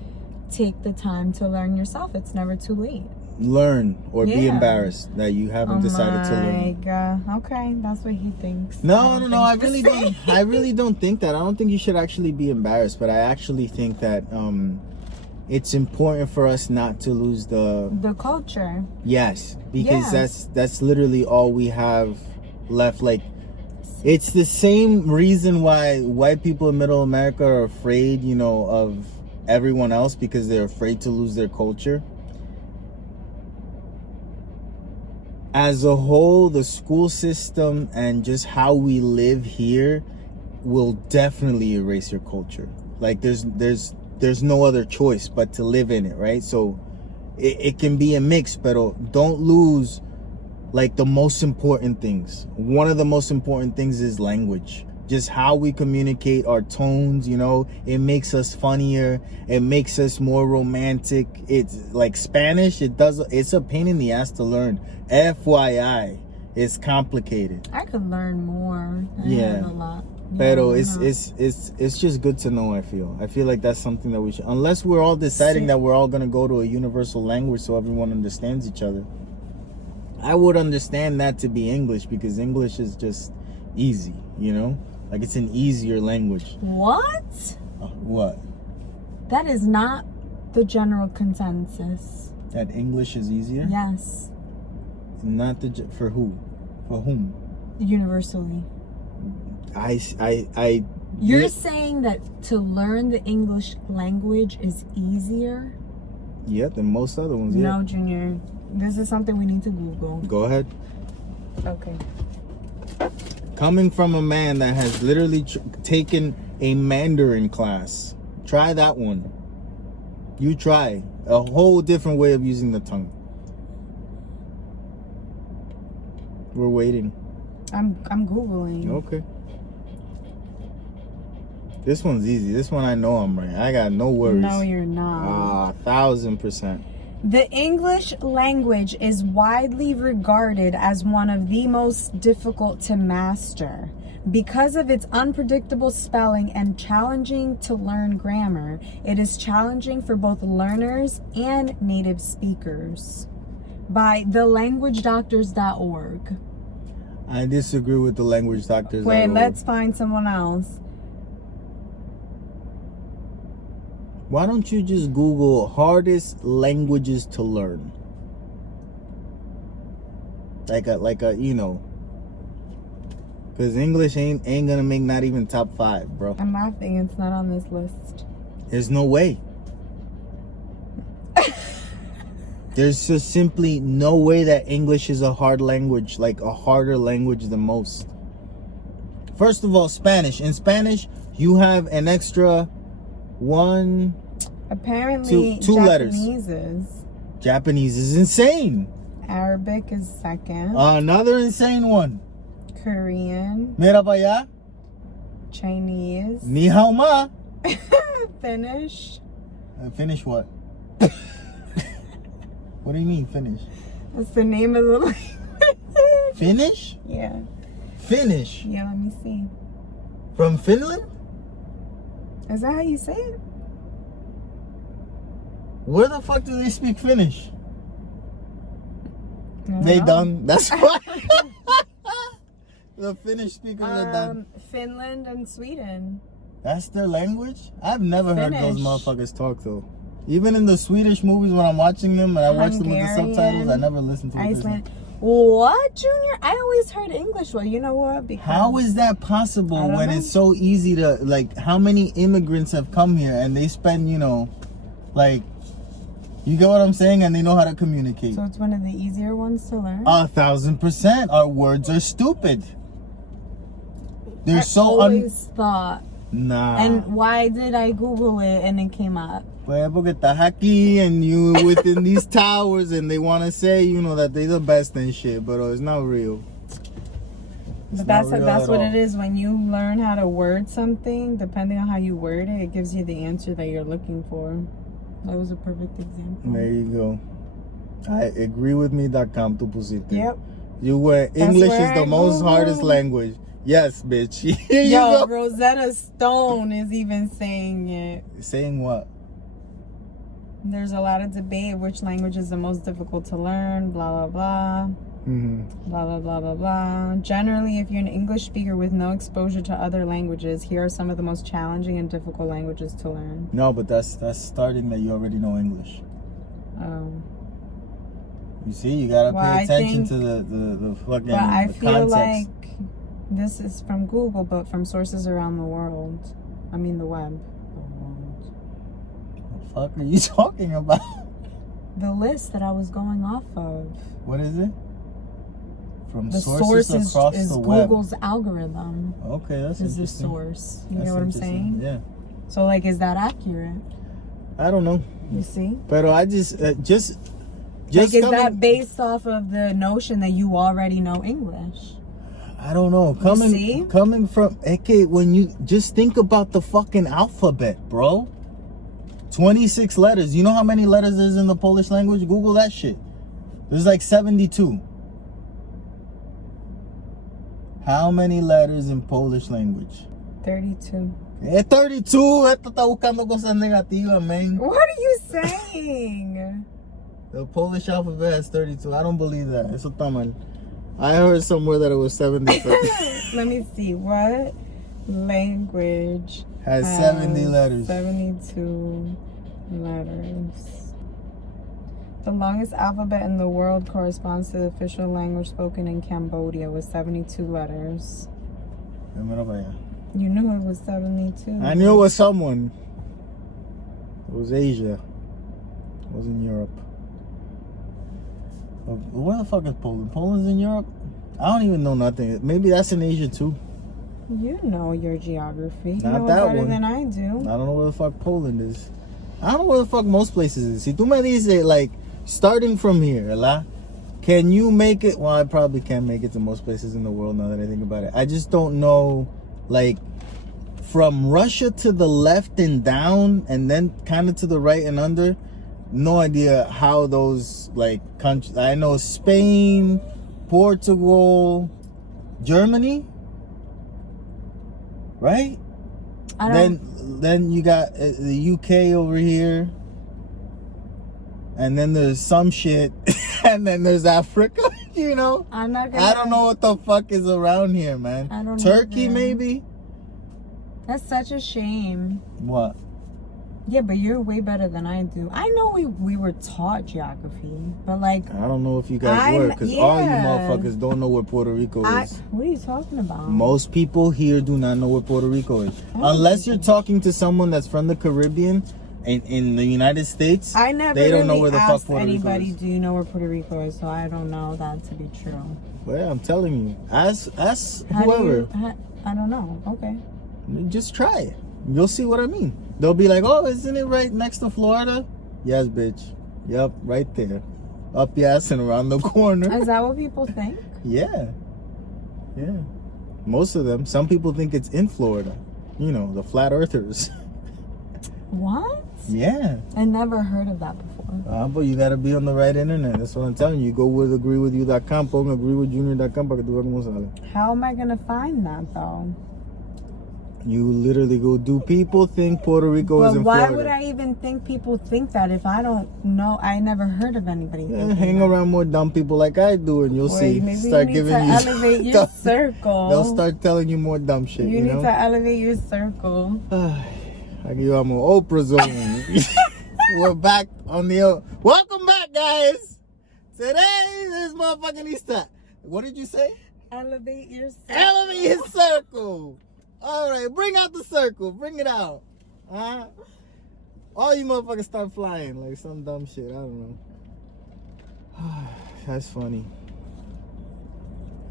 take the time to learn yourself. It's never too late. Learn or be embarrassed that you haven't decided to learn. God. Okay, that's what he thinks. No. I really don't. I really don't think that. I don't think you should actually be embarrassed, but I actually think that it's important for us not to lose the culture. Yes, because that's literally all we have left. Like, it's the same reason why white people in Middle America are afraid, you know, of everyone else, because they're afraid to lose their culture. As a whole, the school system and just how we live here will definitely erase your culture. Like, there's no other choice but to live in it, right? So it can be a mix, but don't lose like the most important things. One of the most important things is language. Just how we communicate, our tones, you know, it makes us funnier. It makes us more romantic. It's like Spanish. It's a pain in the ass to learn. FYI, it's complicated. I could learn more. I Yeah. learn a lot. Pero it's just good to know. I feel like that's something that we should, unless we're all deciding that we're all gonna go to a universal language so everyone understands each other. I would understand that to be English, because English is just easy, you know. Like it's an easier language. What? What? That is not the general consensus. That English is easier? Yes. Not for who? For whom? Universally. You're saying that to learn the English language is easier? Yeah, than most other ones. Yeah. No, Junior. This is something we need to Google. Go ahead. Okay. Coming from a man that has literally taken a Mandarin class, try that one. You try a whole different way of using the tongue. We're waiting. I'm Googling. Okay. This one's easy. This one I know I'm right. I got no worries. No, you're not. 1,000%. The English language is widely regarded as one of the most difficult to master. Because of its unpredictable spelling and challenging to learn grammar, it is challenging for both learners and native speakers. By thelanguagedoctors.org. I disagree with the language doctors. Wait, let's find someone else. Why don't you just Google hardest languages to learn? Like a you know. Because English ain't gonna make not even top 5, bro. I'm laughing. It's not on this list. There's no way. There's just simply no way that English is a hard language, like a harder language than most. First of all, Spanish. In Spanish, you have an extra one. Apparently, two letters. Japanese is insane. Arabic is second. Another insane one. Korean. Mira pa allá. Chinese. Ni hao ma. Finnish. Finish what? What do you mean Finnish? That's the name of the language. Finnish? Yeah. Finnish? Yeah, let me see. From Finland? Is that how you say it? Where the fuck do they speak Finnish? They know. done. That's why. The Finnish speakers are done. Finland and Sweden. That's their language? I've never heard those Finnish. motherfuckers talk though. Even in the Swedish movies when I'm watching them and I watch them with the subtitles, I never listen to Iceland. What, Junior? I always heard English. Well, you know what? Because how is that possible when know. it's so easy to, like, how many immigrants have come here and they spend, you know, like, you get what I'm saying? And they know how to communicate. So it's one of the easier ones to learn? 1,000%. Our words are stupid. They're I so always thought. Nah. And why did I Google it and it came up? Pues porque está aquí and you within these towers and they want to say, you know, that they're the best and shit, but it's not real. But that's what it is. When you learn how to word something, depending on how you word it, it gives you the answer that you're looking for. That was a perfect example. There you go. I agree with me.com tu pusiste. Yep. You went, English is the most hardest language. Yes, bitch. Here you Yo, go. Rosetta Stone is even saying it. Saying what? There's a lot of debate which language is the most difficult to learn, blah, blah, blah. Mm-hmm. Blah, blah, blah, blah, blah. Generally, if you're an English speaker with no exposure to other languages, here are some of the most challenging and difficult languages to learn. No, but that's starting that you already know English. Oh. You see, you gotta pay attention to the fucking. But I feel context. like this is from Google, but from sources around the world. I mean, the web. What the fuck are you talking about? The list that I was going off of. What is it? From The sources source across is the web. Google's algorithm. Okay, that's Is the interesting. source. You That's know what I'm interesting. saying? Yeah. So, like, is that accurate? I don't know. You see? But I just Like, is coming, that based off of the notion that you already know English? I don't know. Coming from when you just think about the fucking alphabet, bro. 26 letters. You know how many letters there's in the Polish language? Google that shit. There's like 72. How many letters in Polish language? 32. 32. Esto está buscando cosas negativas, man. What are you saying? The Polish alphabet has 32. I don't believe that. Eso está mal. I heard somewhere that it was 73. Let me see. What language has 70 letters. 72 letters. The longest alphabet in the world corresponds to the official language spoken in Cambodia with 72 letters. You knew it was 72. I knew it was someone. It was Asia. It wasn't Europe. Where the fuck is Poland? Poland's in Europe? I don't even know nothing. Maybe that's in Asia too. You know your geography. Not you know that it better one. than I do. I don't know where the fuck Poland is. I don't know where the fuck most places is. Si tú me dices, like, starting from here, ¿la? Can you make it? Well, I probably can't make it to most places in the world now that I think about it. I just don't know, like, from Russia to the left and down, and then kind of to the right and under. No idea how those, like, countries. I know Spain, Portugal, Germany, right? Then you got the UK over here, and then there's some shit, and then there's Africa. You know, I don't know what the fuck is around here, man. I don't know Turkey, either. maybe. That's such a shame. What? Yeah, but you're way better than I do. I know we were taught geography, but like I don't know if you guys were, because all you motherfuckers don't know where Puerto Rico is. What are you talking about? Most people here do not know where Puerto Rico is. Unless you're talking to someone that's from the Caribbean in the United States. I never they don't really know where the fuck asked Puerto Rico anybody, is. do you know where Puerto Rico is? So I don't know that to be true. Well, yeah, I'm telling you. Ask How do whoever. I don't know. Okay. Just try it. You'll see what I mean. They'll be like, oh, isn't it right next to Florida? Yes, bitch. Yep, right there. Up your ass and around the corner. Is that what people think? Yeah. Yeah. Most of them. Some people think it's in Florida. You know, the flat earthers. What? Yeah. I never heard of that before. But you gotta be on the right internet. That's what I'm telling you. You go with agreewithyou.com, pon agreewithjunior.com para que tú veas cómo sale. How am I gonna find that though? You literally go, do people think Puerto Rico is in Why Florida? would I even think people think that if I don't know? I never heard of anybody. Yeah, hang around more dumb people like I do, and you'll see. Maybe Start you need giving to you elevate your circle. They'll start telling you more dumb shit. You need know? to elevate your circle. Aquí vamos, Oprah Zone. We're back on the. Welcome back, guys. Today, this motherfucking Easter. What did you say? Elevate your circle. Elevate your circle. All right, bring out the circle. Bring it out. All you motherfuckers start flying like some dumb shit. I don't know. That's funny.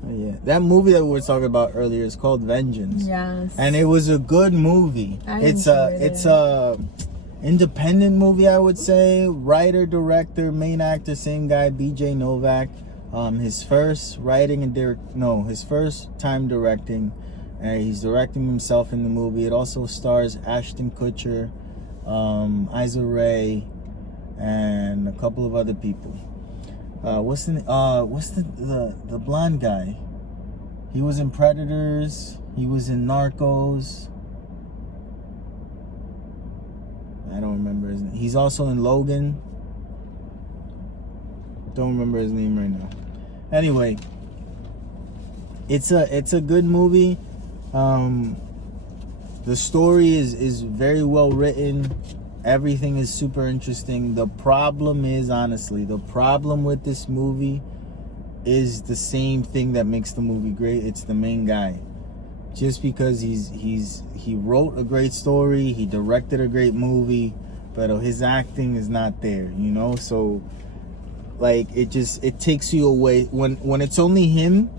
Yeah, that movie that we were talking about earlier is called Vengeance. Yes. And it was a good movie. It's a independent movie, I would say. Writer, director, main actor, same guy, BJ Novak. His first his first time directing. He's directing himself in the movie. It also stars Ashton Kutcher, Issa Rae, and a couple of other people. What's the blonde guy? He was in Predators. He was in Narcos. I don't remember his name. He's also in Logan. Don't remember his name right now. Anyway, it's a good movie. The story is very well written. Everything is super interesting. The problem with this movie is the same thing that makes the movie great. It's the main guy. Just because he wrote a great story, he directed a great movie, but his acting is not there, you know? So like it takes you away when it's only him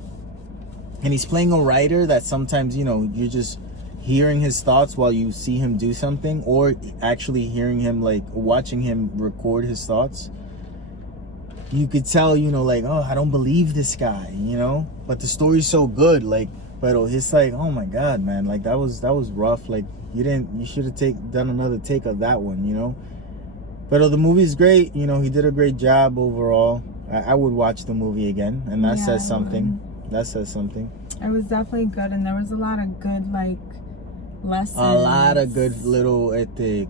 and he's playing a writer that sometimes, you know, you're just hearing his thoughts while you see him do something, or actually hearing him, like watching him record his thoughts. You could tell, you know, like, oh, I don't believe this guy, you know, but the story's so good, like, but it's like, oh my God, man, like that was rough. Like you should have done another take of that one, you know. But the movie's great, you know. He did a great job overall. I would watch the movie again, and that says something. That says something. It was definitely good, and there was a lot of good, like, lessons. A lot of good little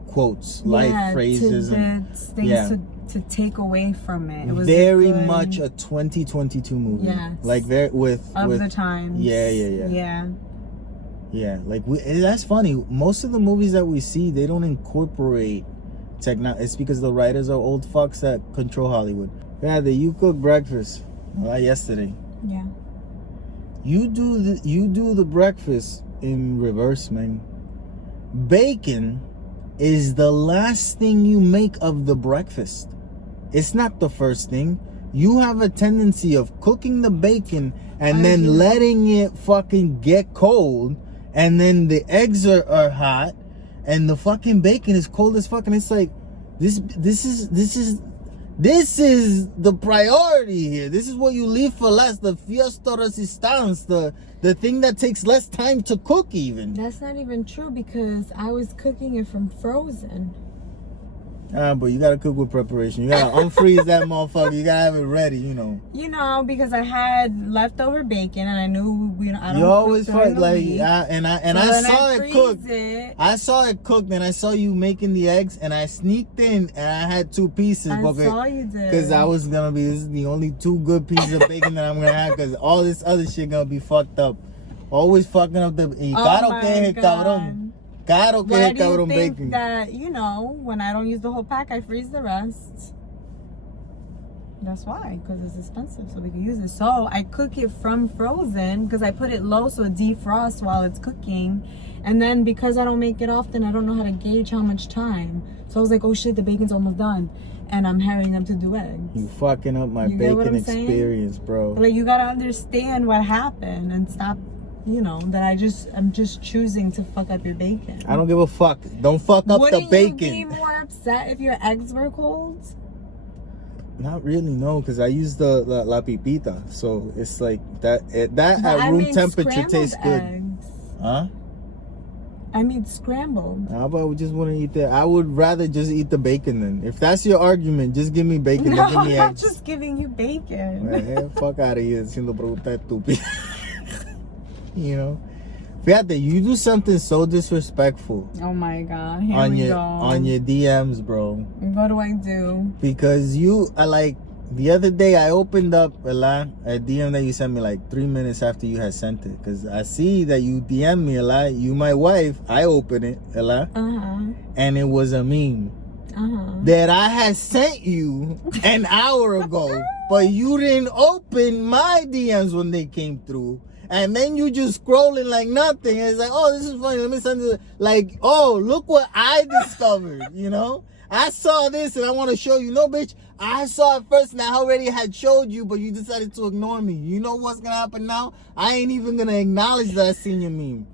quotes, life phrases, things to take away from it. It was very much a 2022 movie. Yes. Like with the times. Yeah. Yeah, like that's funny. Most of the movies that we see, they don't incorporate technology. It's because the writers are old fucks that control Hollywood. Yeah, you cook breakfast. Yesterday. Yeah. You do the breakfast in reverse, man. Bacon is the last thing you make of the breakfast. It's not the first thing. You have a tendency of cooking the bacon and then letting it fucking get cold, and then the eggs are hot and the fucking bacon is cold as fuck, and it's like this is the priority here. This is what you leave for last. The fiesta resistance, the thing that takes less time to cook even. That's not even true because I was cooking it from frozen. But you gotta cook with preparation. You gotta unfreeze that motherfucker. You gotta have it ready, you know. You know, because I had leftover bacon and I knew I don't. You always fuck like week. I saw it cooked. I saw it cooked, and I saw you making the eggs, and I sneaked in and I had 2 pieces. I saw you did. Because I was gonna be, this is the only 2 good pieces of bacon that I'm gonna have, because all this other shit gonna be fucked up. Always fucking up the. Why do you think bacon. that, when I don't use the whole pack, I freeze the rest? That's why, because it's expensive, so we can use it. So I cook it from frozen because I put it low so it defrosts while it's cooking. And then because I don't make it often, I don't know how to gauge how much time. So I was like, oh shit, the bacon's almost done. And I'm hurrying them to do eggs. You fucking up my bacon experience, bro. But, you gotta understand what happened and stop. That I'm just choosing to fuck up your bacon. I don't give a fuck. Don't fuck up the bacon. Wouldn't you be more upset if your eggs were cold? Not really, no, because I use the la pipita, so it's like that at room temperature tastes good. Eggs. Huh? I mean scrambled. How about we just want to eat that? I would rather just eat the bacon then. If that's your argument, just give me bacon. No, give me I'm not eggs. just giving you bacon. Man, fuck out of here, siendo pregunta estúpida. Fíjate, you do something so disrespectful. Oh my god, here we go. On your DMs, bro. What do I do? Because you are like, the other day I opened up a DM that you sent me like 3 minutes after you had sent it. Because I see that you DM me a lot. You my wife. I opened it a lot. And it was a meme. That I had sent you an hour ago. But you didn't open my DMs when they came through. And then you just scrolling like nothing. And it's like, oh, this is funny. Let me send it. Like, oh, look what I discovered, I saw this and I want to show you. No, bitch, I saw it first and I already had showed you, but you decided to ignore me. You know what's going to happen now? I ain't even going to acknowledge that I seen your meme.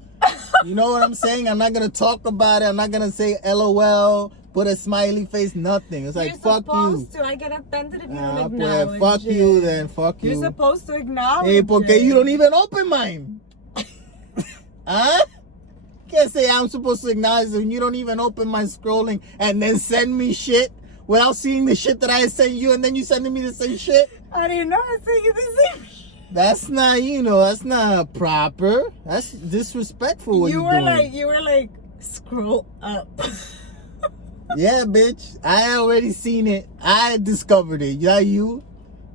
You know what I'm saying? I'm not going to talk about it. I'm not going to say LOL, put a smiley face, nothing. It's like, fuck you. You're supposed to. I get offended if you don't acknowledge fuck it. you then, fuck you. You're supposed to acknowledge Hey, porque it. you don't even open mine. Huh? Can't say I'm supposed to acknowledge when you don't even open my scrolling and then send me shit without seeing the shit that I sent you, and then you sending me the same shit. I didn't know I sent you the same shit. That's not, that's not proper. That's disrespectful. What you were like, scroll up. Yeah, bitch. I already seen it. I discovered it. Yeah, you.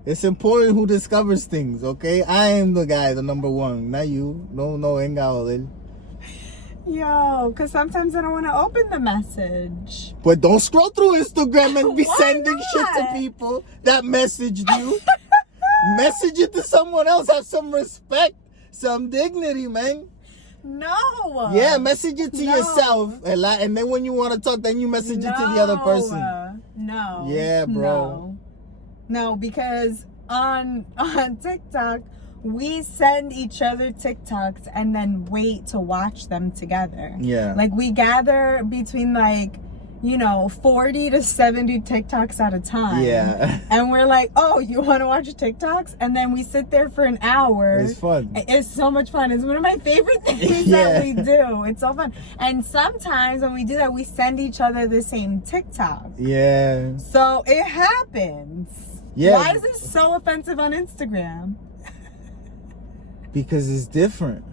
It's important who discovers things, okay? I am the guy, the number one, not you. No, venga, Yo, because sometimes I don't want to open the message. But don't scroll through Instagram and be sending not? shit to people that messaged you. Message it to someone else. Have some respect, some dignity, man. No. Yeah, message it to yourself. And then when you want to talk, then you message it to the other person. No. Yeah, bro. No, because on TikTok, we send each other TikToks and then wait to watch them together. Yeah. Like, we gather between 40 to 70 TikToks at a time. Yeah. And we're like, oh, you want to watch TikToks? And then we sit there for an hour. It's fun. It's so much fun. It's one of my favorite things that we do. It's so fun. And sometimes when we do that, we send each other the same TikTok. Yeah. So it happens. Yeah. Why is this so offensive on Instagram? Because it's different.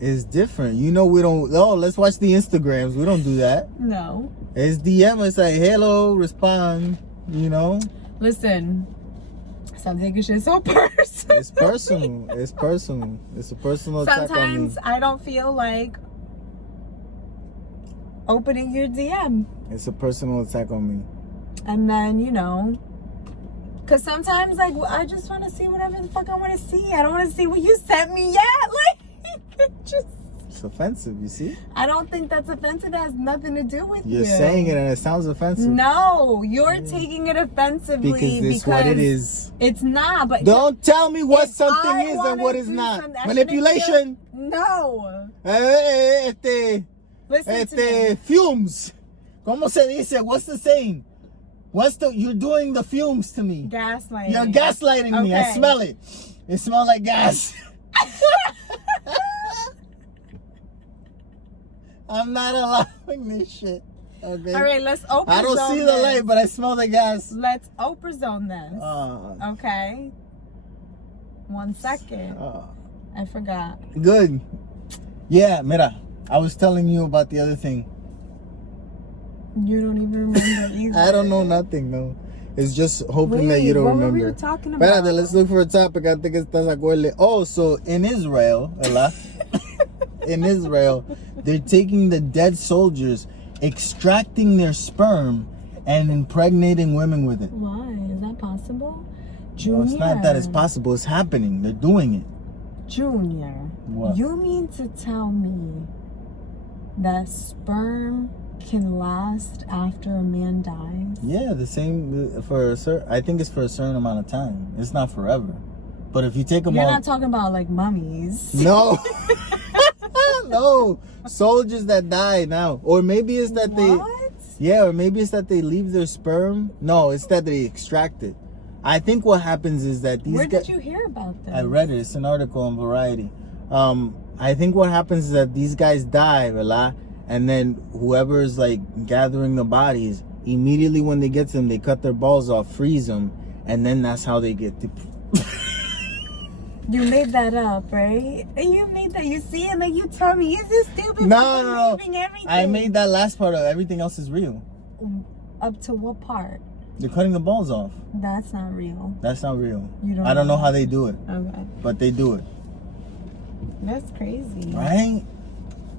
It's different. We don't, let's watch the Instagrams. We don't do that. No. It's DM. It's like, hello, respond, Listen, Stop taking shit so personal. It's personal. It's personal. It's a personal attack on me. Sometimes I don't feel like opening your DM. It's a personal attack on me. And then, you know, because sometimes, like, I just want to see whatever the fuck I want to see. I don't want to see what you sent me yet. Like, just... It's offensive, you see? I don't think that's offensive. It has nothing to do with you. You're saying it and it sounds offensive. No, you're taking it offensively Because it's what it is. It's not, but... Don't tell me what if something I is and wanna what is do not. something, I Manipulation. No. Listen to me. Fumes. ¿Cómo se dice? What's the saying? You're doing the fumes to me. Gaslighting. You're gaslighting me. I Okay. smell it. It smells like gas. I'm not allowing this shit. Okay. All right, let's Oprah I don't see the this. light, but I smell the gas. Let's Oprah zone this. Okay. 1 second. I forgot. Good. Yeah, mira. I was telling you about the other thing. You don't even remember either. I don't know nothing, no. It's just hoping that Wait, you don't what remember. were we talking about? Espérate, let's look for a topic. I think estás acuerdo. Oh, so in Israel, ¿verdad? In Israel, they're taking the dead soldiers, extracting their sperm, and impregnating women with it. Why? Is that possible? Junior. Well, it's not that it's possible. It's happening. They're doing it. Junior. What? You mean to tell me that sperm can last after a man dies? Yeah, the same for a certain. I think it's for a certain amount of time. It's not forever. But if you take them You're all, not talking about like mummies. no, no, soldiers that die now, or maybe it's that What? yeah, or maybe it's that they leave their sperm. No, it's that they extract it. I think what happens is that these Where guys. did you hear about this? I read it. It's an article on Variety. I think what happens is that these guys die, ¿verdad? And then whoever's like gathering the bodies, immediately when they get to them, they cut their balls off, freeze them, and then that's how they get the. You made that up, right? You made that. You see it? Like, you tell me. Is this stupid? No. Believing everything. I made that last part of everything else is real. Up to what part? They're cutting the balls off. That's not real. That's not real. You don't I don't know know. how they do it, Okay. but they do it. That's crazy. Right?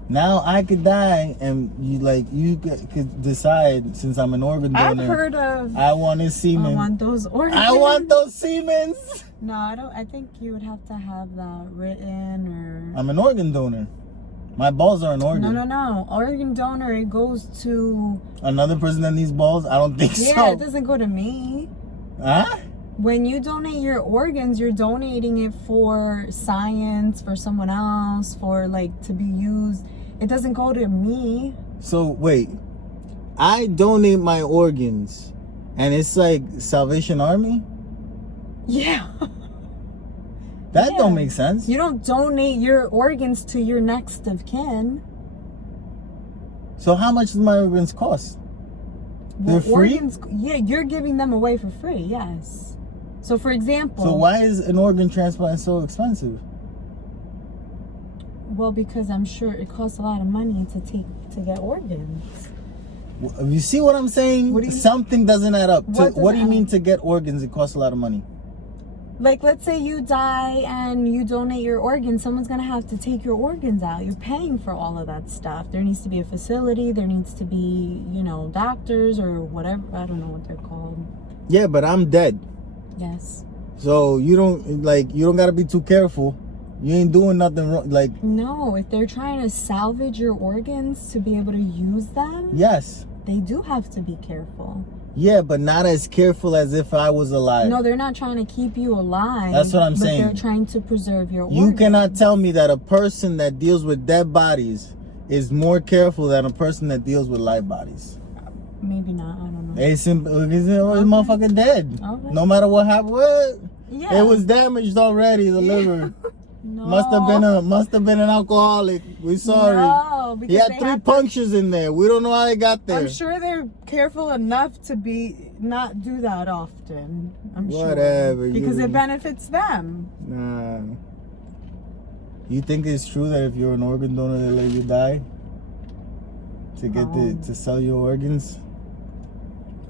Now I could die, and you could decide, since I'm an organ donor. I've heard of... I want his semen. I want those organs. I want those semens. No, I don't. I think you would have to have that written or... I'm an organ donor. My balls are an organ. No. Organ donor, it goes to... Another person that needs balls? I don't think Yeah, so. it doesn't go to me. Huh? When you donate your organs, you're donating it for science, for someone else, for like to be used. It doesn't go to me. So wait, I donate my organs, and it's like Salvation Army? Yeah. That Yeah. don't make sense. You don't donate your organs to your next of kin. So how much does my organs cost? They're free? Organs, yeah, you're giving them away for free, yes. So for example... So why is an organ transplant so expensive? Well, because I'm sure it costs a lot of money to get organs. You see what I'm saying? What do you mean? Something doesn't add up. What What do you doesn't mean add to get organs? It costs a lot of money. Like, let's say you die and you donate your organs, someone's gonna have to take your organs out. You're paying for all of that stuff. There needs to be a facility, there needs to be, doctors or whatever. I don't know what they're called. Yeah, but I'm dead. Yes. So you don't gotta be too careful. You ain't doing nothing wrong. Like, No, if they're trying to salvage your organs to be able to use them, yes. they do have to be careful. Yeah, but not as careful as if I was alive. No, they're not trying to keep you alive. That's what I'm saying. They're trying to preserve your organs. You cannot tell me that a person that deals with dead bodies is more careful than a person that deals with live bodies. Maybe not, I don't know. It's simple. It's motherfucker dead. Okay. No matter what happened. What? Yeah. It was damaged already, the liver. No. Must have been an alcoholic. We sorry. No, because He had they 3 have punctures in there. We don't know how they got there. I'm sure they're careful enough to not do that often. I'm Whatever, sure. Because you- it benefits them. Nah. You think it's true that if you're an organ donor, they let you die to get to sell your organs?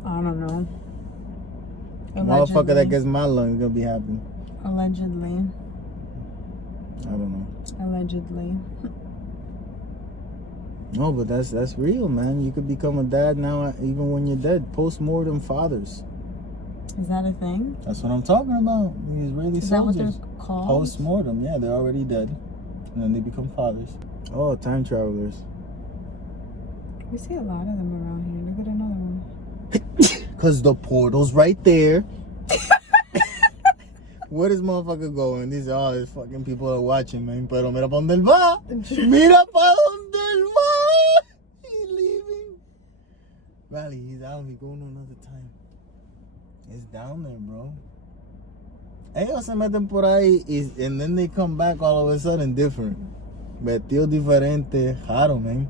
I don't know. Motherfucker that gets my lung is gonna be happy. Allegedly. I don't know. Allegedly. No, but that's real, man. You could become a dad now, even when you're dead. Post-mortem fathers. Is that a thing? That's what I'm talking about. The Israeli Is that what soldiers. they're called? Post-mortem, yeah, they're already dead, and then they become fathers. Oh, time travelers. We see a lot of them around here. Look at another one. Cause the portal's right there. Where is motherfucker going? These are all these fucking people are watching, man. Pero mira pa donde él va. Mira pa donde él va. He's leaving. Riley, he's out. He's going another time. It's down there, bro. Ellos se meten por ahí and then they come back all of a sudden different. Vestido diferente. Raro, man.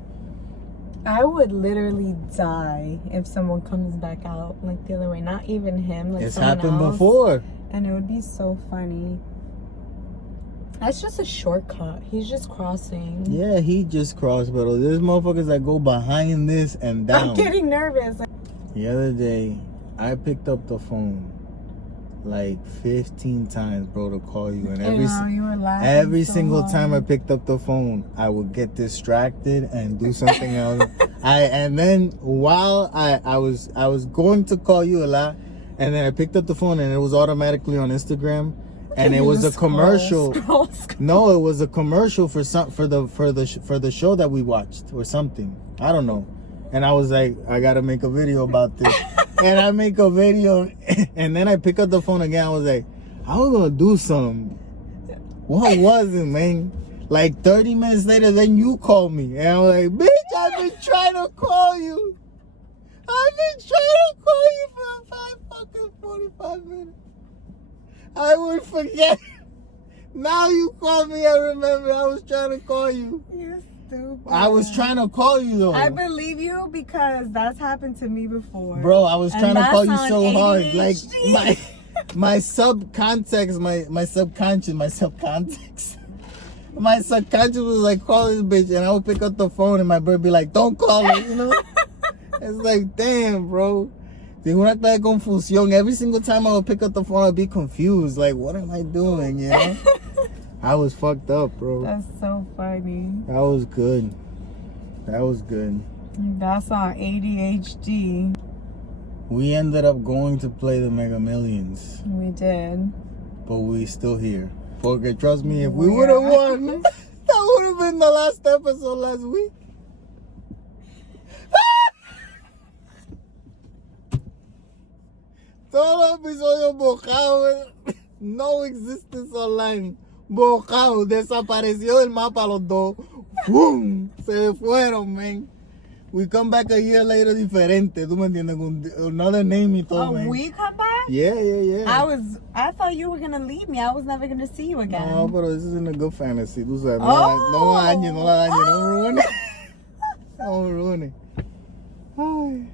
I would literally die if someone comes back out like the other way. Not even him, like it's someone happened else. before. And it would be so funny. That's just a shortcut. He's just crossing. Yeah, he just crossed, but there's motherfuckers that go behind this and down. I'm getting nervous. The other day, I picked up the phone like 15 times, bro, to call you. And You were laughing every so single hard. time I picked up the phone, I would get distracted and do something else. And then while I was going to call you a lot, and then I picked up the phone and it was automatically on Instagram, and it was a commercial. Scroll. No, it was a commercial for the show that we watched or something. I don't know. And I was like, I gotta make a video about this. And I make a video, and then I pick up the phone again. I was like, I was gonna do something. What was it, man? Like 30 minutes later, then you call me, and I was like, bitch, I've been trying to call you. I've been trying to call you for 45 minutes. I would forget. Now you call me, I remember I was trying to call you. You're stupid. I was trying to call you though. I believe you because that's happened to me before. Bro, I was trying to call you so hard. ADHD. Like my subcontext, my subconscious was like, call this bitch, and I would pick up the phone and my bird be like, don't call her, you know? It's like, damn, bro. Tengo una clase de confusión. Every single time I would pick up the phone, I'd be confused. Like, what am I doing, you know? I was fucked up, bro. That's so funny. That was good. That's on ADHD. We ended up going to play the Mega Millions, We did. but we still here. Porque trust me, if we would have won, that would have been the last episode last week. Todos los episodios bocados, no existence online. Bocado, desapareció del mapa los dos. ¡Bum! Se fueron, man. We come back a year later diferente. ¿Tú me entiendes? Con another name y todo, man. We come back? Yeah. I thought you were gonna leave me. I was never gonna see you again. No, pero this isn't a good fantasy. Tú sabes. Oh. No la dañes. Don't ruin it. Don't ruin it. Ay.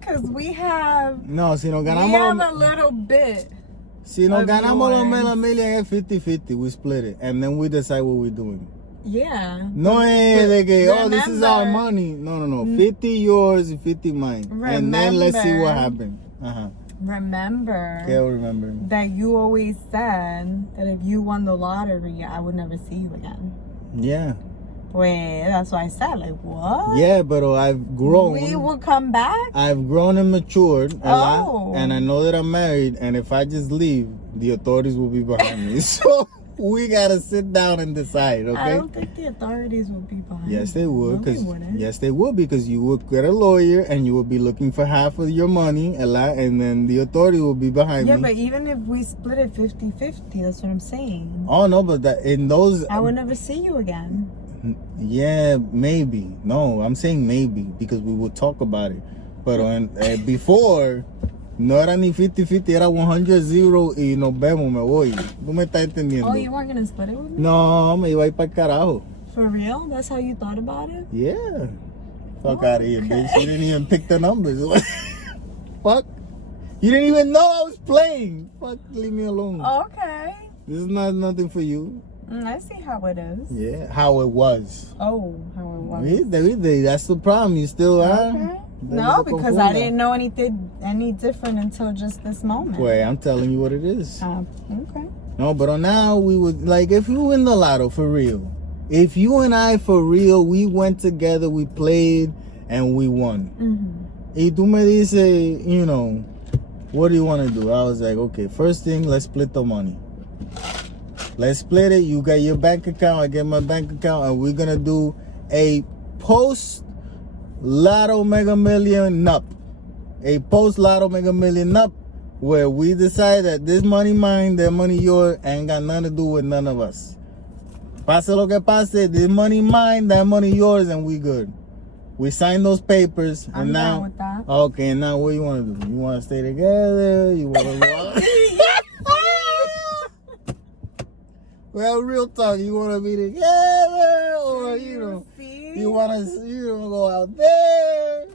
Cause we have No, si nos we ganamos. have a little bit. Si nos of ganamos los yours. MegaMillionaires, 50-50. We split it. And then we decide what we're doing. Yeah. No es de que, this is our remember- money. No. 50 yours and 50 mine. And then let's see what happens. Remember Okay, I'll remember. that you always said that if you won the lottery, I would never see you again. Yeah. Wait, that's what I said. Like, what? Yeah, but I've grown. We will come back? I've grown and matured a lot. Oh. And I know that I'm married. And if I just leave, the authorities will be behind me. So we got to sit down and decide, okay? I don't think the authorities will be behind Yes, they would. No, they 'Cause wouldn't. yes, they would, because you would get a lawyer and you would be looking for half of your money, a lot, and then the authority will be behind Yeah, me. but even if we split it 50-50, that's what I'm saying. Oh no, but in those, I would never see you again. yeah, maybe. No, I'm saying maybe because we would talk about it. But before, no era ni 50-50, era 100-0 y nos vemos, me voy. ¿Tú me estás entendiendo? Oh, you weren't gonna split it with me? No, me iba a ir para el carajo. For real? That's how you thought about it? Yeah. Fuck out of here, bitch. You didn't even pick the numbers. Fuck. You didn't even know I was playing. Fuck, leave me alone. Okay. This is not nothing for you. I see how it is. Yeah, how it was. Oh, how it was. Viste, that's the problem. You still, Okay. No, because I didn't know anything any different until just this moment. Wait, I'm telling you what it is. Okay. No, but now we would, like, if you win the lotto, for real. If you and I, for real, we went together, we played, and we won. Y tú me dices, you know, what do you want to do? I was like, okay, first thing, let's split the money. Let's split it. You got your bank account, I get my bank account, and we're going to do a post-lotto Mega Million up. A post-lotto Mega Million up where we decide that this money mine, that money yours, ain't got nothing to do with none of us. Pase lo que pase, this money mine, that money yours, and we good. We signed those papers, and I'm now, down with that. okay, and now what you want to do? You want to stay together? You want to go out? Well, real talk, you want to be together, or you want to go out there?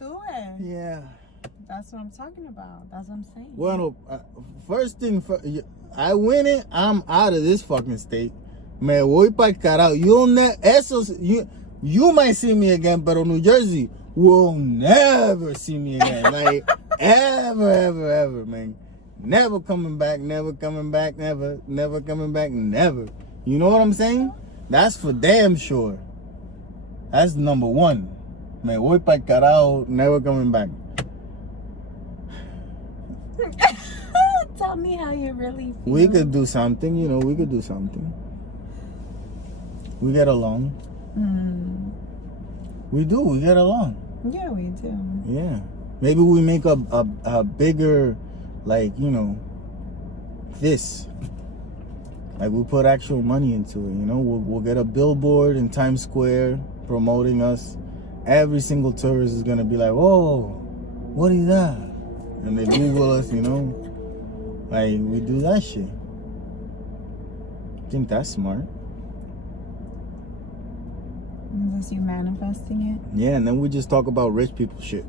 Do it. Yeah. That's what I'm talking about. That's what I'm saying. Well, first thing, I win it, I'm out of this fucking state. Me voy pa'l carajo. You might see me again, but New Jersey will never see me again. Like, ever, man. Never coming back, never coming back, never coming back, never. You know what I'm saying? That's for damn sure. That's number one. Me voy pa'l carajo, never coming back. Tell me how you really feel. We could do something, you know, we could do something. We get along. We get along. Yeah, we do. Yeah. Maybe we make a bigger, like, you know, this. Like, we put actual money into it, you know? We'll get a billboard in Times Square promoting us. Every single tourist is going to be like, oh, what is that? And they Google us, you know? Like, we do that shit. I think that's smart. Is this you manifesting it? Yeah, and then we just talk about rich people shit.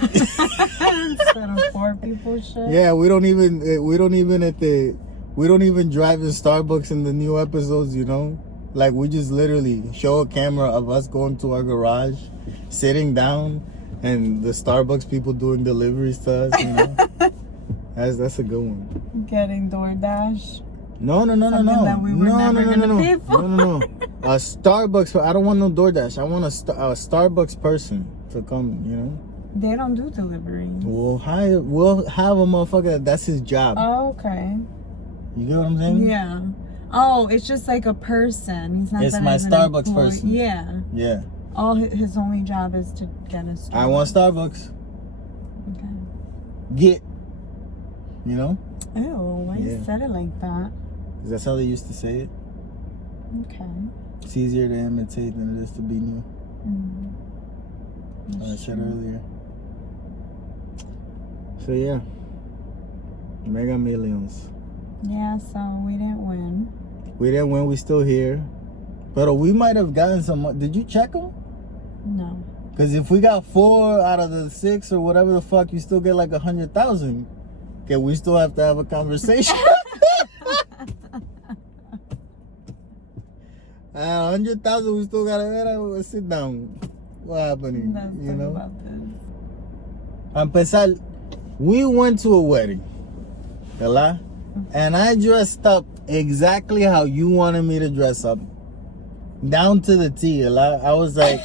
Instead of poor people shit? Yeah, we don't even drive in Starbucks in the new episodes, you know? Like, we just literally show a camera of us going to our garage, sitting down, and the Starbucks people doing deliveries to us, you know? That's a good one. Getting DoorDash? No. That we were never gonna pay for. No. A Starbucks, I don't want no DoorDash. I want a Starbucks person to come, you know? They don't do delivery. We'll have a motherfucker, that's his job. Oh, okay. You get what I'm saying? Yeah. Oh, it's just like a person. He's not. It's my Starbucks person. Yeah. Yeah. All his only job is to get a Starbucks. I want Starbucks. Okay. Get. You know? Ew, why you said it like that? Because that's how they used to say it. Okay. It's easier to imitate than it is to be new. I said earlier. So yeah. Mega Millions. Yeah, so we didn't win. We still here. But we might have gotten some. Did you check them? No. Because if we got 4 out of the 6 or whatever the fuck, you still get like 100,000. Okay, we still have to have a conversation. 100,000, we still gotta sit down. What happening? Let's you talk know? about this. Empezar, we went to a wedding, ¿verdad? And I dressed up exactly how you wanted me to dress up, down to the T. ¿verdad? I was like,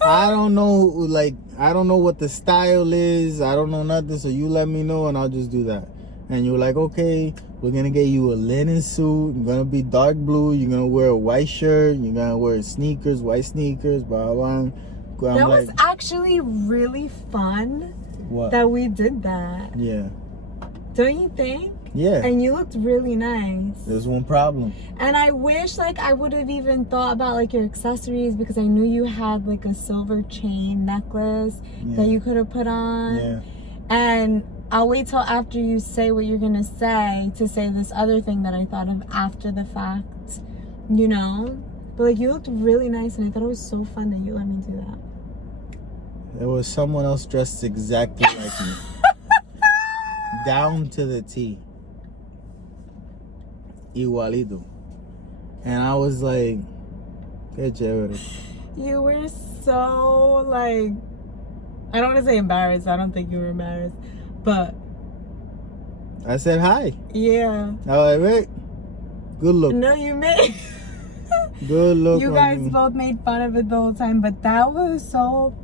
I don't know what the style is. I don't know nothing. So you let me know and I'll just do that. And you were like, okay, we're going to get you a linen suit. You're going to be dark blue. You're going to wear a white shirt. You're going to wear sneakers, white sneakers, blah, blah, blah. That was actually really fun. What? That we did that. Yeah. Don't you think? Yeah. And you looked really nice. There's one problem. And I wish like I would have even thought about like your accessories, because I knew you had like a silver chain necklace that you could have put on. Yeah. And I'll wait till after you say what you're gonna say to say this other thing that I thought of after the fact, you know? But like you looked really nice, and I thought it was so fun that you let me do that. There was someone else dressed exactly like me. Down to the T. Igualito. And I was like, qué chévere. You were so like I don't want to say embarrassed. I don't think you were embarrassed. But I said hi. yeah. Oh, wait. Good look. No, you made. Good look. You guys both made fun of it the whole time, but that was so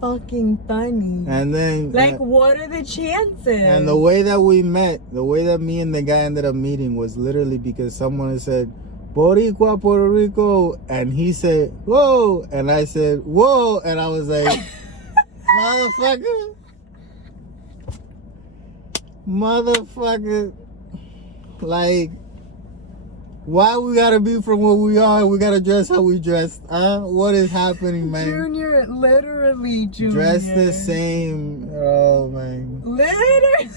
fucking funny. And then, like, what are the chances? And the way that we met, the way that me and the guy ended up meeting was literally because someone said, Boricua, Puerto Rico, and he said, whoa, and I said, whoa, and I was like, motherfucker, like, why we gotta be from where we are? We gotta dress how we dressed, huh? What is happening, man? Junior, literally, Junior. Dress the same. Oh, man. Literally.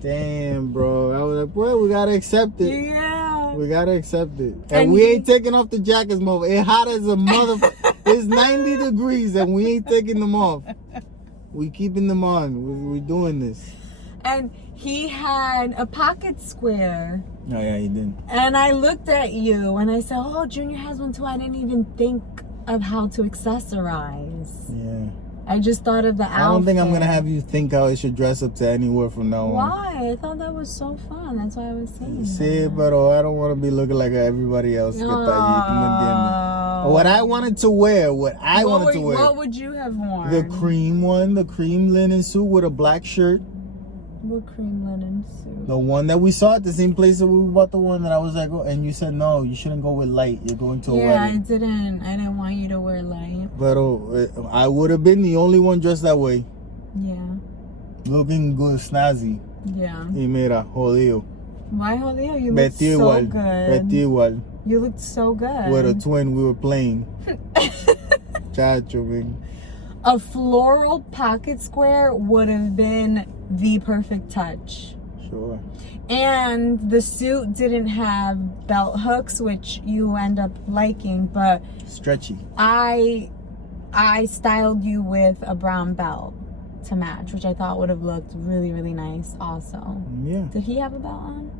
Damn, bro. I was like, boy, we gotta accept it. Yeah. We gotta accept it. And we ain't taking off the jackets, mother. It's hot as a motherfucker. It's 90 degrees and we ain't taking them off. We keeping them on. We're doing this. And he had a pocket square. Oh, yeah, he did. And I looked at you and I said, oh, Junior has one too. I didn't even think of how to accessorize. Yeah. I just thought of the outfit. I don't think I'm going to have you think how it should dress up to anywhere from now on. Why? I thought that was so fun. That's why I was saying See, but I don't want to be looking like everybody else. What I wanted to wear, what would you have worn? The cream one, the cream linen suit with a black shirt. What cream linen suit? The one that we saw at the same place that we bought the one that I was like, oh, and you said, no, you shouldn't go with light. You're going to a wedding. Yeah, I didn't want you to wear light. But I would have been the only one dressed that way. Yeah. Looking good, snazzy. Yeah. Y mira, jodido. Why jodido? You look so good. Vestí igual. You looked so good. With a twin we were playing. Chacho, man. A floral pocket square would have been the perfect touch. Sure. And the suit didn't have belt hooks, which you end up liking, but stretchy. I styled you with a brown belt to match, which I thought would have looked really, really nice also. Yeah. Did he have a belt on?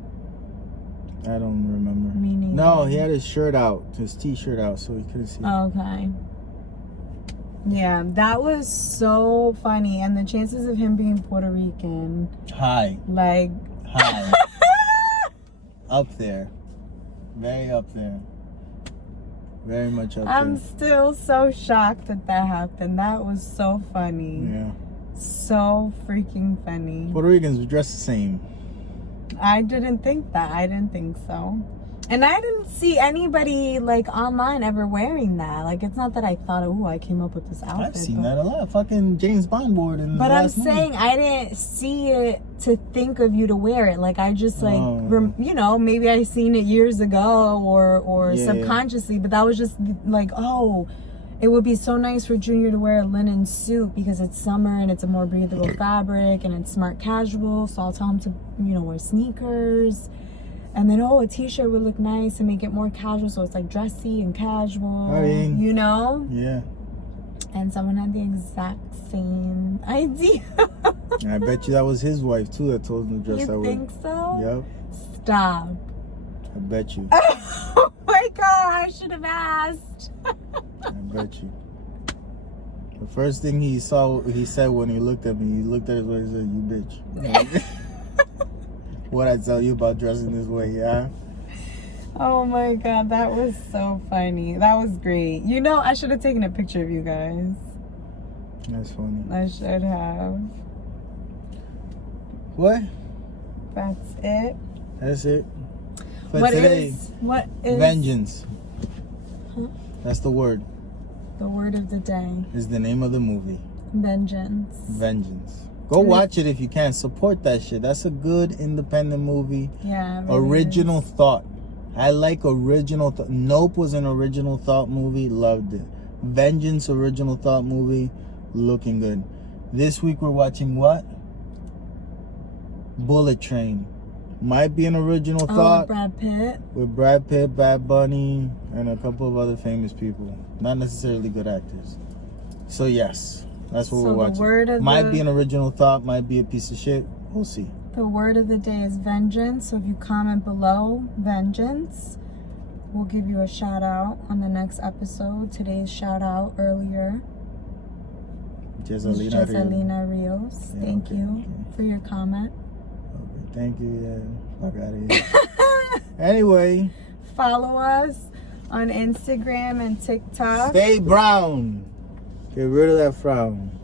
I don't remember. Me neither. No, he had his shirt out, his t-shirt out, so he couldn't see. Okay. Yeah, that was so funny. And the chances of him being Puerto Rican. High. Like. High. Up there. Very up there. Very much up there. I'm still so shocked that happened. That was so funny. Yeah. So freaking funny. Puerto Ricans dress the same. I didn't think that. I didn't think so. And I didn't see anybody like online ever wearing that. Like, it's not that I thought, oh, I came up with this outfit. I've seen that a lot. Fucking James Bond wore it in the But I'm last saying movie. I didn't see it to think of you to wear it. Like, I just like, you know, maybe I seen it years ago or subconsciously. But that was just like, oh, it would be so nice for Junior to wear a linen suit because it's summer and it's a more breathable fabric and it's smart casual. So I'll tell him to, you know, wear sneakers. And then, a t-shirt would look nice and make it more casual. So it's like dressy and casual, you know? Yeah. And someone had the exact same idea. I bet you that was his wife, too, that told him to dress that way. You think so? Yep. Stop. I bet you. Oh my God, I should have asked. I bet you. The first thing he said when he looked at me, he looked at his wife and said, you bitch. What I tell you about dressing this way, yeah? Oh my God, that was so funny. That was great. You know, I should have taken a picture of you guys. That's funny. I should have. What? That's it. That's it. For What today, is vengeance. Huh? That's the word. The word of the day. Is the name of the movie. Vengeance. Vengeance. Go watch it if you can. Support that shit. That's a good independent movie. Yeah. Really original thought. I like original thought. Nope was an original thought movie. Loved it. Vengeance, original thought movie. Looking good. This week we're watching what? Bullet Train. Might be an original thought. With Brad Pitt. With Brad Pitt, Bad Bunny, and a couple of other famous people. Not necessarily good actors. So yes. That's what we're watching. Might be an original thought, might be a piece of shit. We'll see. The word of the day is vengeance. So if you comment below vengeance, we'll give you a shout out on the next episode. Today's shout out earlier. Jesalina Rios. Yeah, Thank okay, you for your comment. Okay, thank you. Yeah, fuck out of here. Anyway, Follow us on Instagram and TikTok. stay brown. Get rid of that frown.